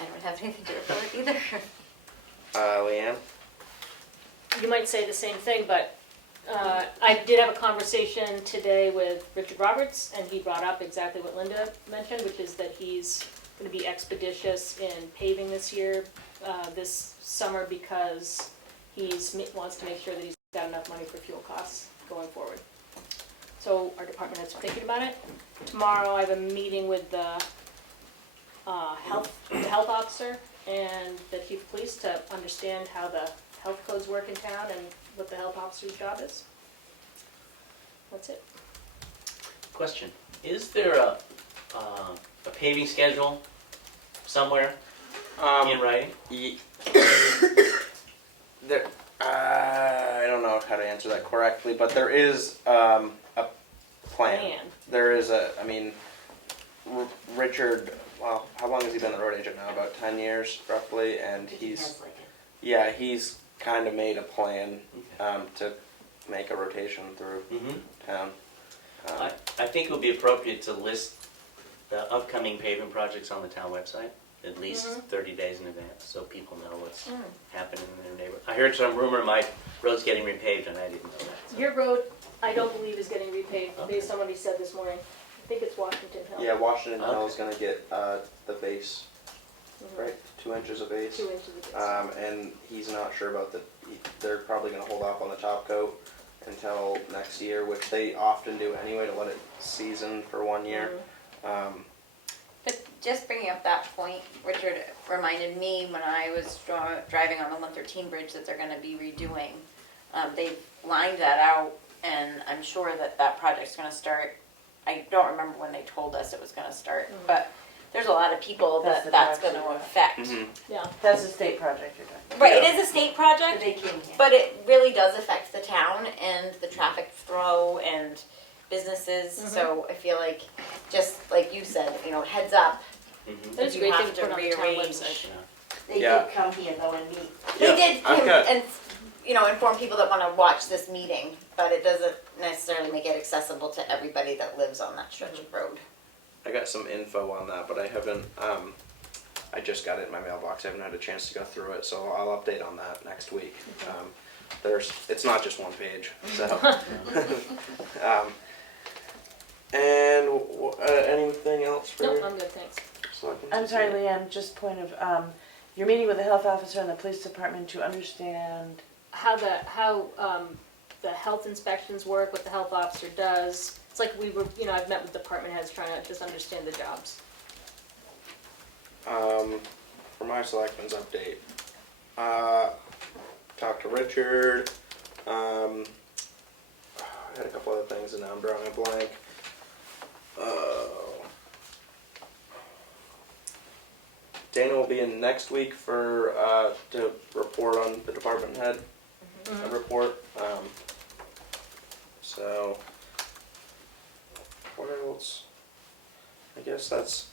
I don't have anything to report either. Leanne? You might say the same thing, but I did have a conversation today with Richard Roberts, and he brought up exactly what Linda mentioned, which is that he's going to be expeditious in paving this year, this summer, because wants to make sure that he's got enough money for fuel costs going forward. So our department heads are thinking about it. Tomorrow I have a meeting with the health officer and the chief of police to understand how the health codes work in town and what the health officer's job is. That's it. Question, is there a paving schedule somewhere in writing? There, I don't know how to answer that correctly, but there is a plan. There is Richard, well, how long has he been the road agent now? About 10 years, roughly, and he's kind of made a plan to make a rotation through town. I think it would be appropriate to list the upcoming paving projects on the town website at least 30 days in advance, so people know what's happening in their neighborhood. I heard some rumor my road's getting repaved, and I didn't know that. So. Your road, I don't believe is getting repaved, based on what he said this morning. I think it's Washington Hill. Yeah, Washington Hill is going to get the base, right? 2 inches of base. 2 inches of base. And he's not sure about they're probably going to hold off on the top coat until next year, which they often do anyway, to let it season for 1 year. But just bringing up that point, Richard reminded me when I was driving on the 113 bridge that they're going to be redoing. They've lined that out, and I'm sure that that project's going to start. I don't remember when they told us it was going to start, but there's a lot of people that's going to affect. Yeah. That's a state project you're talking Right, it is a state project, They came here. but it really does affect the town and the traffic flow and businesses. So I feel like, just like you said, heads up. That's a You great have thing to to put on the town rearrange. website. They Yeah. did come here though and meet. They did, I've got- and inform people that want to watch this meeting, but it doesn't necessarily make it accessible to everybody that lives on that stretch of road. I got some info on that, but I haven't. I just got it in my mailbox. I haven't had a chance to go through it, so I'll update on that next week. It's not just one page, so. Anything else for No, you? I'm good, thanks. I'm sorry, Leanne, just point of, you're meeting with the health officer and the police department to understand, How the health inspections work, what the health officer does. It's like we were, I've met with department heads trying to just understand the jobs. For my selectmen's update, talked to Richard. I had a couple other things and now I'm drawing a blank. Dana will be in next week for to report on the department head report. So what else? I guess that's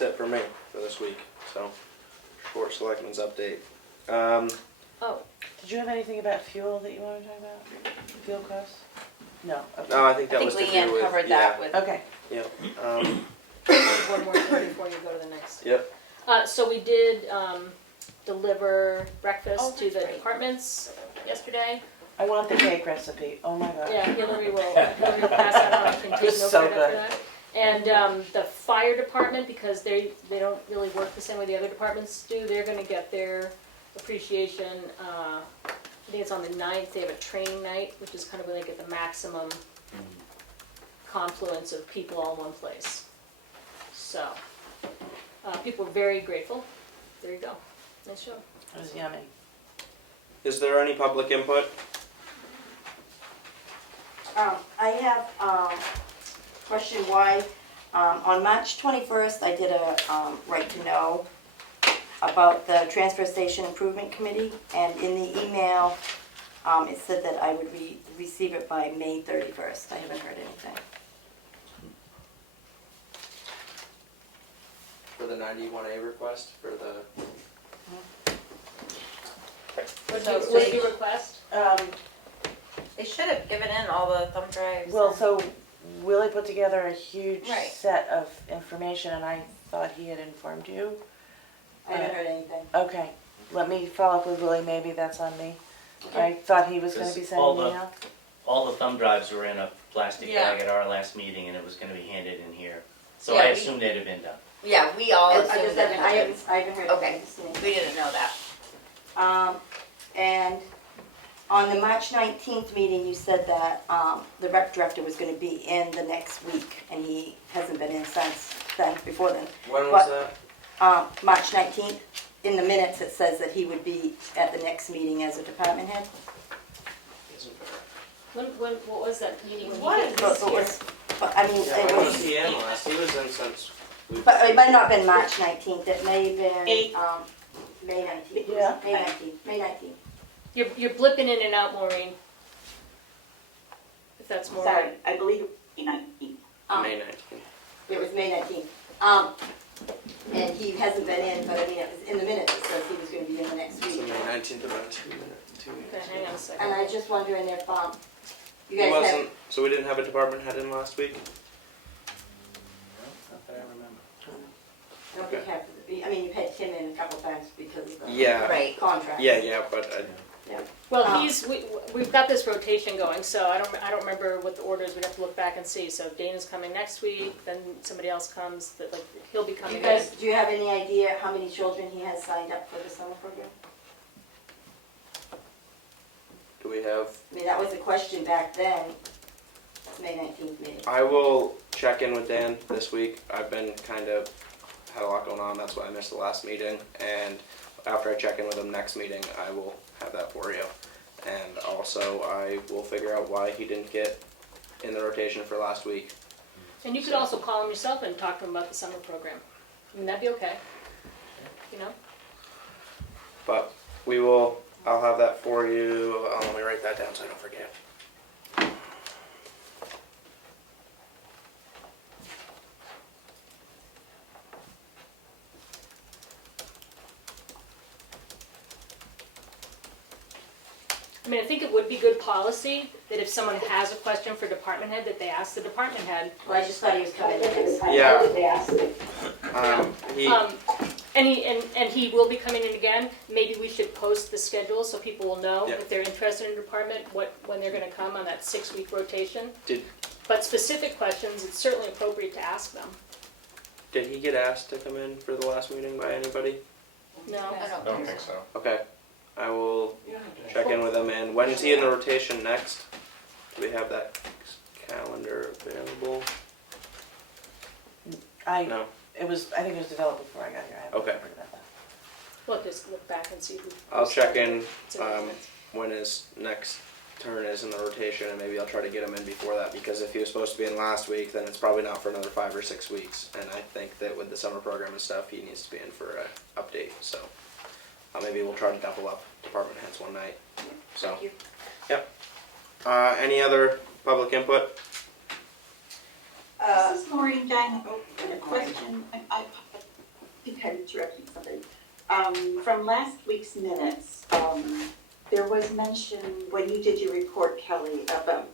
it for me for this week. So short selectmen's update. Oh, Did you have anything about fuel that you want to talk about? Fuel costs? No, okay. No, I think I that think was to do Leanne with covered that with. Okay. Yeah. one more thing before you go to the next. Yep. So we did deliver breakfast Oh, to that's the right. departments yesterday. I want the cake recipe. Oh my god. Yeah, Hillary will pass that on. I can take It's no so credit for good. that. And the fire department, because they don't really work the same way the other departments do, they're gonna get their appreciation, I think it's on the 9th, they have a training night, which is kind of where they get the maximum confluence of people all in one place. So, people are very grateful. There you go. Nice show. It was yummy. Is there any public input? I have, question why, on March 21st, I did a, right to know about the Transfer Station Improvement Committee, and in the email, it said that I would receive it by May 31st. I haven't heard anything. For the 91A request for the. What did you request? They should have given in all the thumb drives. Well, and- so Willie put together a huge Right. set of information, and I thought he had informed you. I haven't heard anything. Okay, let me follow up with Willie, maybe that's on me. I thought he was gonna be Does sending all me the- out. All the thumb drives were in a plastic Yeah. bag at our last meeting, and it was gonna be handed in here. So Yeah, I we- assumed they'd have been done. Yeah, we all I assumed just that haven't, it was. I haven't heard Okay. anything. We didn't know that. And on the March 19th meeting, you said that the rec director was gonna be in the next week, and he hasn't been in since then, before then. When was that? March 19th, in the minutes, it says that he would be at the next meeting as a department head. What was that meeting? when he What? came? But I mean, Yeah, it when was was, he in last? He was in since. but it might not have been March 19th, it may have been, Eight. May 19th. Yeah. May 19th, May 19th. You're blipping in and out, Maureen. If that's Maureen. Sorry, I believe it was 19. May 19th. It was May 19th. And he hasn't been in, but I mean, it was in the minutes, it says he was gonna be in the next So week. May 19th, about 2 minutes. 2 Okay, minutes. hang on a And second. I was just wondering if, you He guys have, wasn't. So we didn't have a department head in last week. Not that I remember. I don't think you have, I mean, you've had Tim in a couple times because of the Yeah. Right. contract. Yeah, but Well, we've got this rotation going, so I don't remember what the order is. We'd have to look back and see. So Dana's coming next week, then somebody else comes, that like, he'll be Do coming you in. guys, do you have any idea how many children he has signed up for the summer program? do we have? I mean, that was a question back then, May 19th meeting. I will check in with Dan this week. I've been kind of had a lot going on. That's why I missed the last meeting. And after I check in with him next meeting, I will have that for you. And also, I will figure out why he didn't get in the rotation for last week. And you could also call him yourself and talk to him about the summer program. I mean, that'd be okay. You know? But we will. I'll have that for you. Let me write that down so I don't forget. I mean, I think it would be good policy that if someone has a question for department head, that they ask the department head. Well, I just thought he was coming next. Yeah. They asked me. And he will be coming in again. Maybe we should post the schedule so people will know Yeah. if they're interested in department, when they're gonna come on that 6-week rotation. Did But specific questions, it's certainly appropriate to ask them. Did he get asked to come in for the last meeting by anybody? No? I don't Don't think so. Okay. I will check in with him. And when is he in the rotation next? Do we have that calendar available? I No. think it was developed before I got here. I haven't Okay. heard about that. We'll just look back and see who. I'll check in It's in the minutes. when his next turn is in the rotation, and maybe I'll try to get him in before that, because if he was supposed to be in last week, then it's probably not for another 5 or 6 weeks. And I think that with the summer program and stuff, he needs to be in for an update. So maybe we'll try to double up department heads one night. So, Thank you. yep. Any other public input? This is Maureen Diamond. Oh, I have a question. I think I'm interrupting somebody. From last week's minutes, there was mention when you did your report, Kelly, about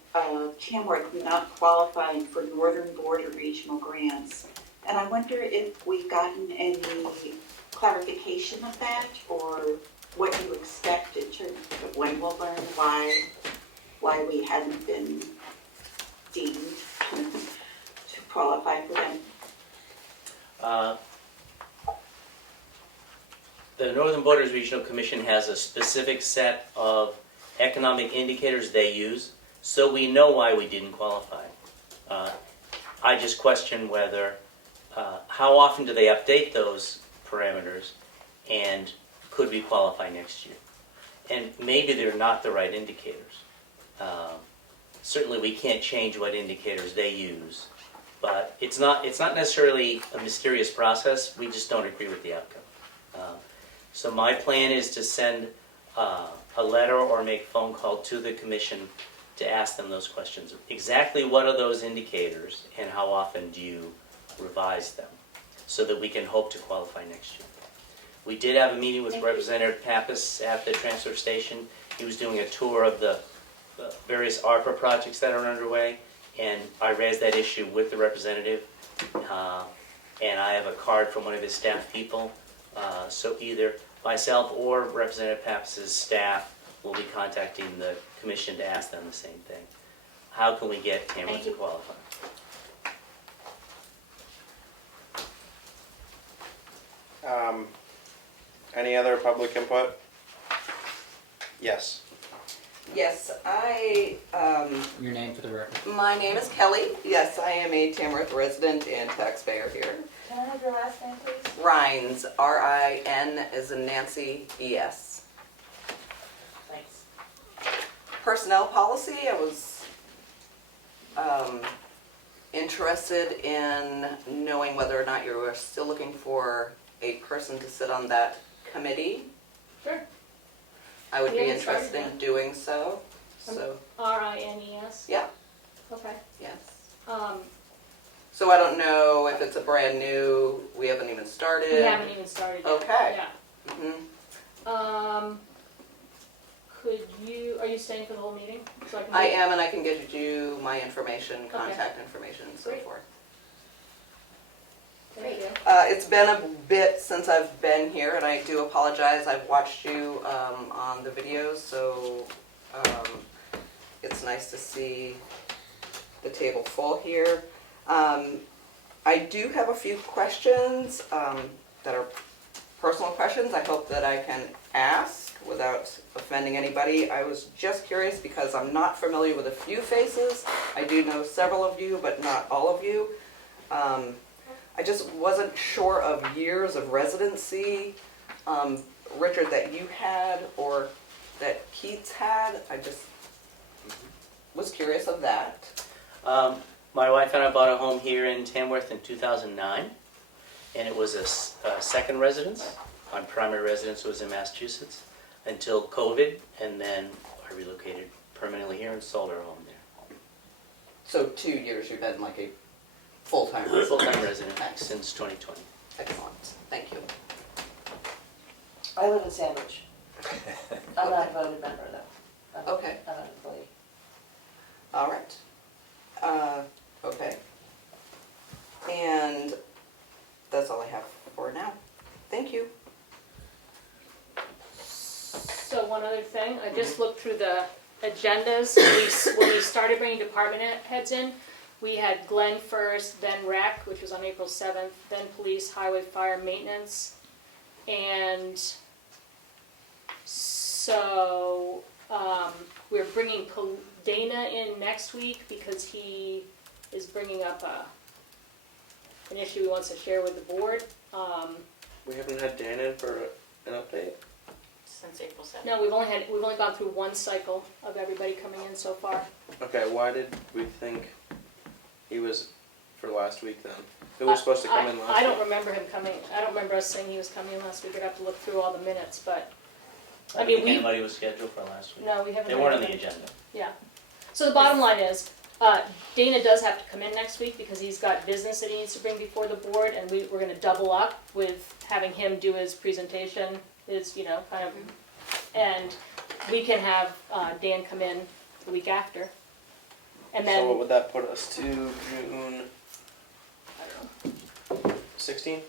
Tamworth not qualifying for Northern Border Regional grants. And I wonder if we've gotten any clarification of that, or what you expect in terms of when we'll learn why we haven't been deemed to qualify for them. The Northern Borders Regional Commission has a specific set of economic indicators they use, so we know why we didn't qualify. I just question whether, how often do they update those parameters, and could we qualify next year? And maybe they're not the right indicators. Certainly we can't change what indicators they use, but it's not necessarily a mysterious process, we just don't agree with the outcome. So my plan is to send a letter or make a phone call to the commission to ask them those questions. Exactly what are those indicators, and how often do you revise them, so that we can hope to qualify next year. We did have a meeting with Thank you. Representative Pappas at the transfer station. He was doing a tour of the various ARPA projects that are underway, and I raised that issue with the representative, and I have a card from one of his staff people. So either myself or Representative Pappas's staff will be contacting the commission to ask them the same thing. How can we get Tamworth Thank to you. qualify? Any other public input? Yes. Yes, Your name for the record. my name is Kelly. Yes, I am a Tamworth resident and taxpayer here. Can I have your last name, please? Rhines, R-I-N as in Nancy, E-S. Thanks. Personnel policy, I was interested in knowing whether or not you were still looking for a person to sit on that committee. Sure. I would We be haven't started interested in yet. doing so, so, RINES? yeah, Okay. yes. Um, So I don't know if it's a brand new, we haven't even started. we haven't even started yet. Okay. Yeah. Mhm. Are you staying for the whole meeting? So I can. I am, and I can get you my information, Okay. contact information, and so Great. forth. Thank you. It's been a bit since I've been here, and I do apologize. I've watched you on the videos, so it's nice to see the table full here. I do have a few questions that are personal questions. I hope that I can ask without offending anybody. I was just curious because I'm not familiar with a few faces. I do know several of you, but not all of you. I just wasn't sure of years of residency, Richard, that you had or that Keats had. I just was curious of that. My wife and I bought a home here in Tamworth in 2009, and it was a second residence. My primary residence was in Massachusetts until COVID, and then I relocated permanently here and sold our home there. So 2 years you've been like a full-time resident. Full-time resident since 2020. Excellent, thank you. I live in Sandwich. I'm not a voted member though. Okay. I'm an employee. All right. Okay. And that's all I have for now. Thank you. So one other thing, I just looked through the agendas. When we started bringing department heads in, we had Glenn first, then Rec, which was on April 7th, then Police, Highway, Fire, Maintenance, and So, we're bringing Dana in next week because he is bringing up an issue he wants to share with the board. We haven't had Dan in for an update. Since April 7th. No, we've only gone through one cycle of everybody coming in so far. Okay, why did we think he was for last week then? Who was supposed to come in last week? I don't remember him coming, I don't remember us saying he was coming in last week, I'd have to look through all the minutes, but, I don't think anybody was scheduled for last week. no, we haven't. They weren't on the anything. agenda. Yeah. So the bottom line is, Dana does have to come in next week because he's got business that he needs to bring before the board, and we're gonna double up with having him do his presentation, his, kind of, and we can have Dan come in the week after. And then, So what would that put us to, June I don't know, 16th?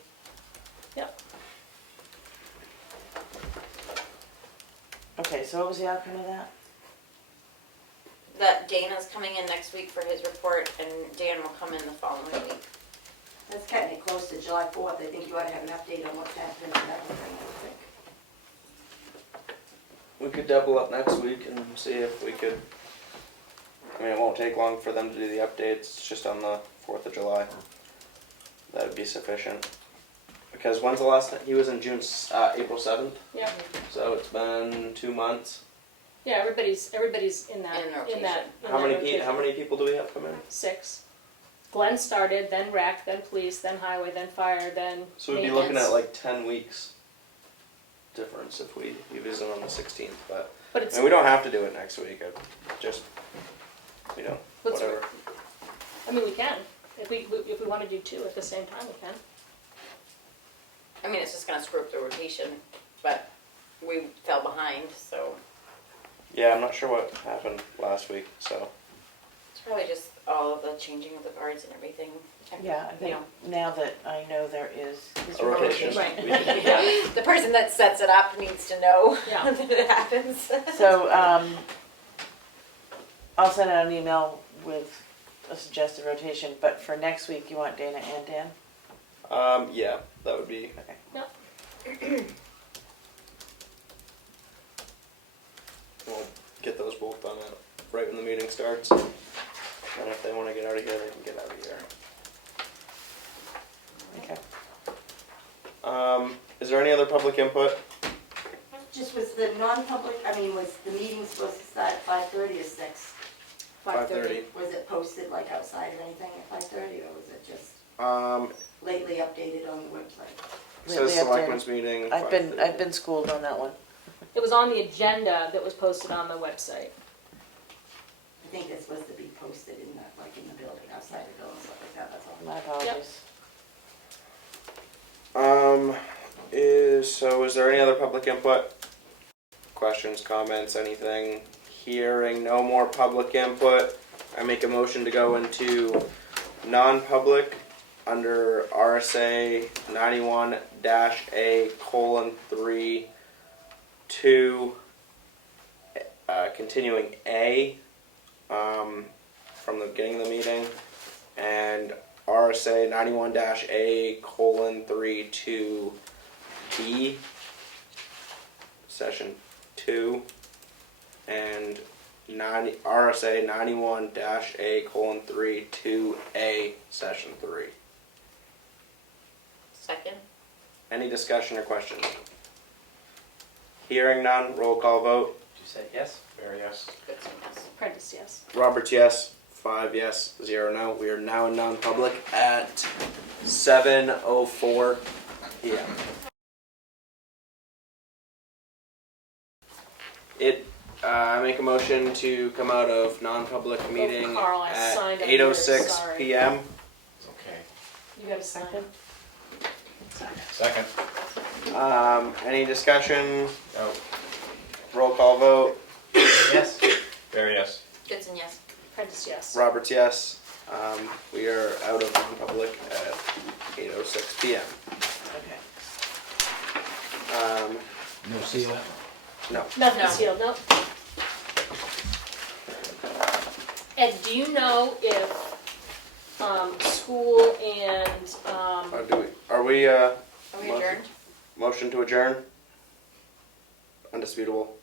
Okay, so what was the outcome of that? That Dana's coming in next week for his report, and Dan will come in the following week. That's cutting it close to July 4th. I think you ought to have an update on what's happening and everything, I think. We could double up next week and see if we could, I mean, it won't take long for them to do the updates, it's just on the 4th of July. That would be sufficient. Because when's the last time, he was in April 7th, yeah, so it's been 2 months. yeah, everybody's in that, In in rotation. that How many rotation. people do we have come in? 6. Glenn started, then rec, then police, then highway, then fire, then So we'd be looking at maintenance. like 10 weeks difference if we visit on the 16th, but, But I it's, mean, we don't have to do it next week, just, Let's- whatever. I mean, we can, if we want to do 2 at the same time, we can. I mean, it's just gonna screw up the rotation, but we fell behind, so Yeah, I'm not sure what happened last week, so. it's probably just all of the changing of the guards and everything. Yeah, I think now that I know there is. A rotation. Right. We can- Yeah, the person that sets it up needs to know Yeah. that it happens. So, I'll send out an email with a suggested rotation, but for next week, you want Dana and Dan? Yeah, that would be. We'll get those both done right when the meeting starts. And if they want to get out of here, they can get out of here. Okay. Is there any other public input? Just was the non-public, was the meeting supposed to start at 5:30 or 6? 5:30. Was it posted like outside or anything at 5:30, or was it just Um, lately updated on the website? says Lately updated. selectmen's meeting. I've 5:30. been schooled on that one. It was on the agenda that was posted on the website. I think it's supposed to be posted in the building, outside the building, stuff like that, that's all. My apologies. Is there any other public input? Questions, comments, anything? Hearing no more public input, I make a motion to go into non-public under RSA 91-A:3, 2, continuing A, from the beginning of the meeting, and RSA 91-A:3, 2B, session 2, and RSA 91-A:3, 2A, session 3. Second? Any discussion or questions? Hearing none, roll call vote. Did you say yes? Very yes. Good to know. Prentice, yes. Roberts, yes. 5 yes, 0 no. We are now in non-public at 7:04 p.m. I make a motion to come out of non-public meeting Carl, I at signed up 8:06 sorry. p.m. It's okay. You got a second? Second. Any discussion? Oh, Roll call vote. Yes. very yes. Goodson, yes. Prentice, yes. Roberts, yes. We are out of non-public at 8:06 p.m. Okay. No seal. No. Nothing No. sealed, nope. Ed, do you know if, school and, Are we Are we adjourned? motion to adjourn? Undisputable.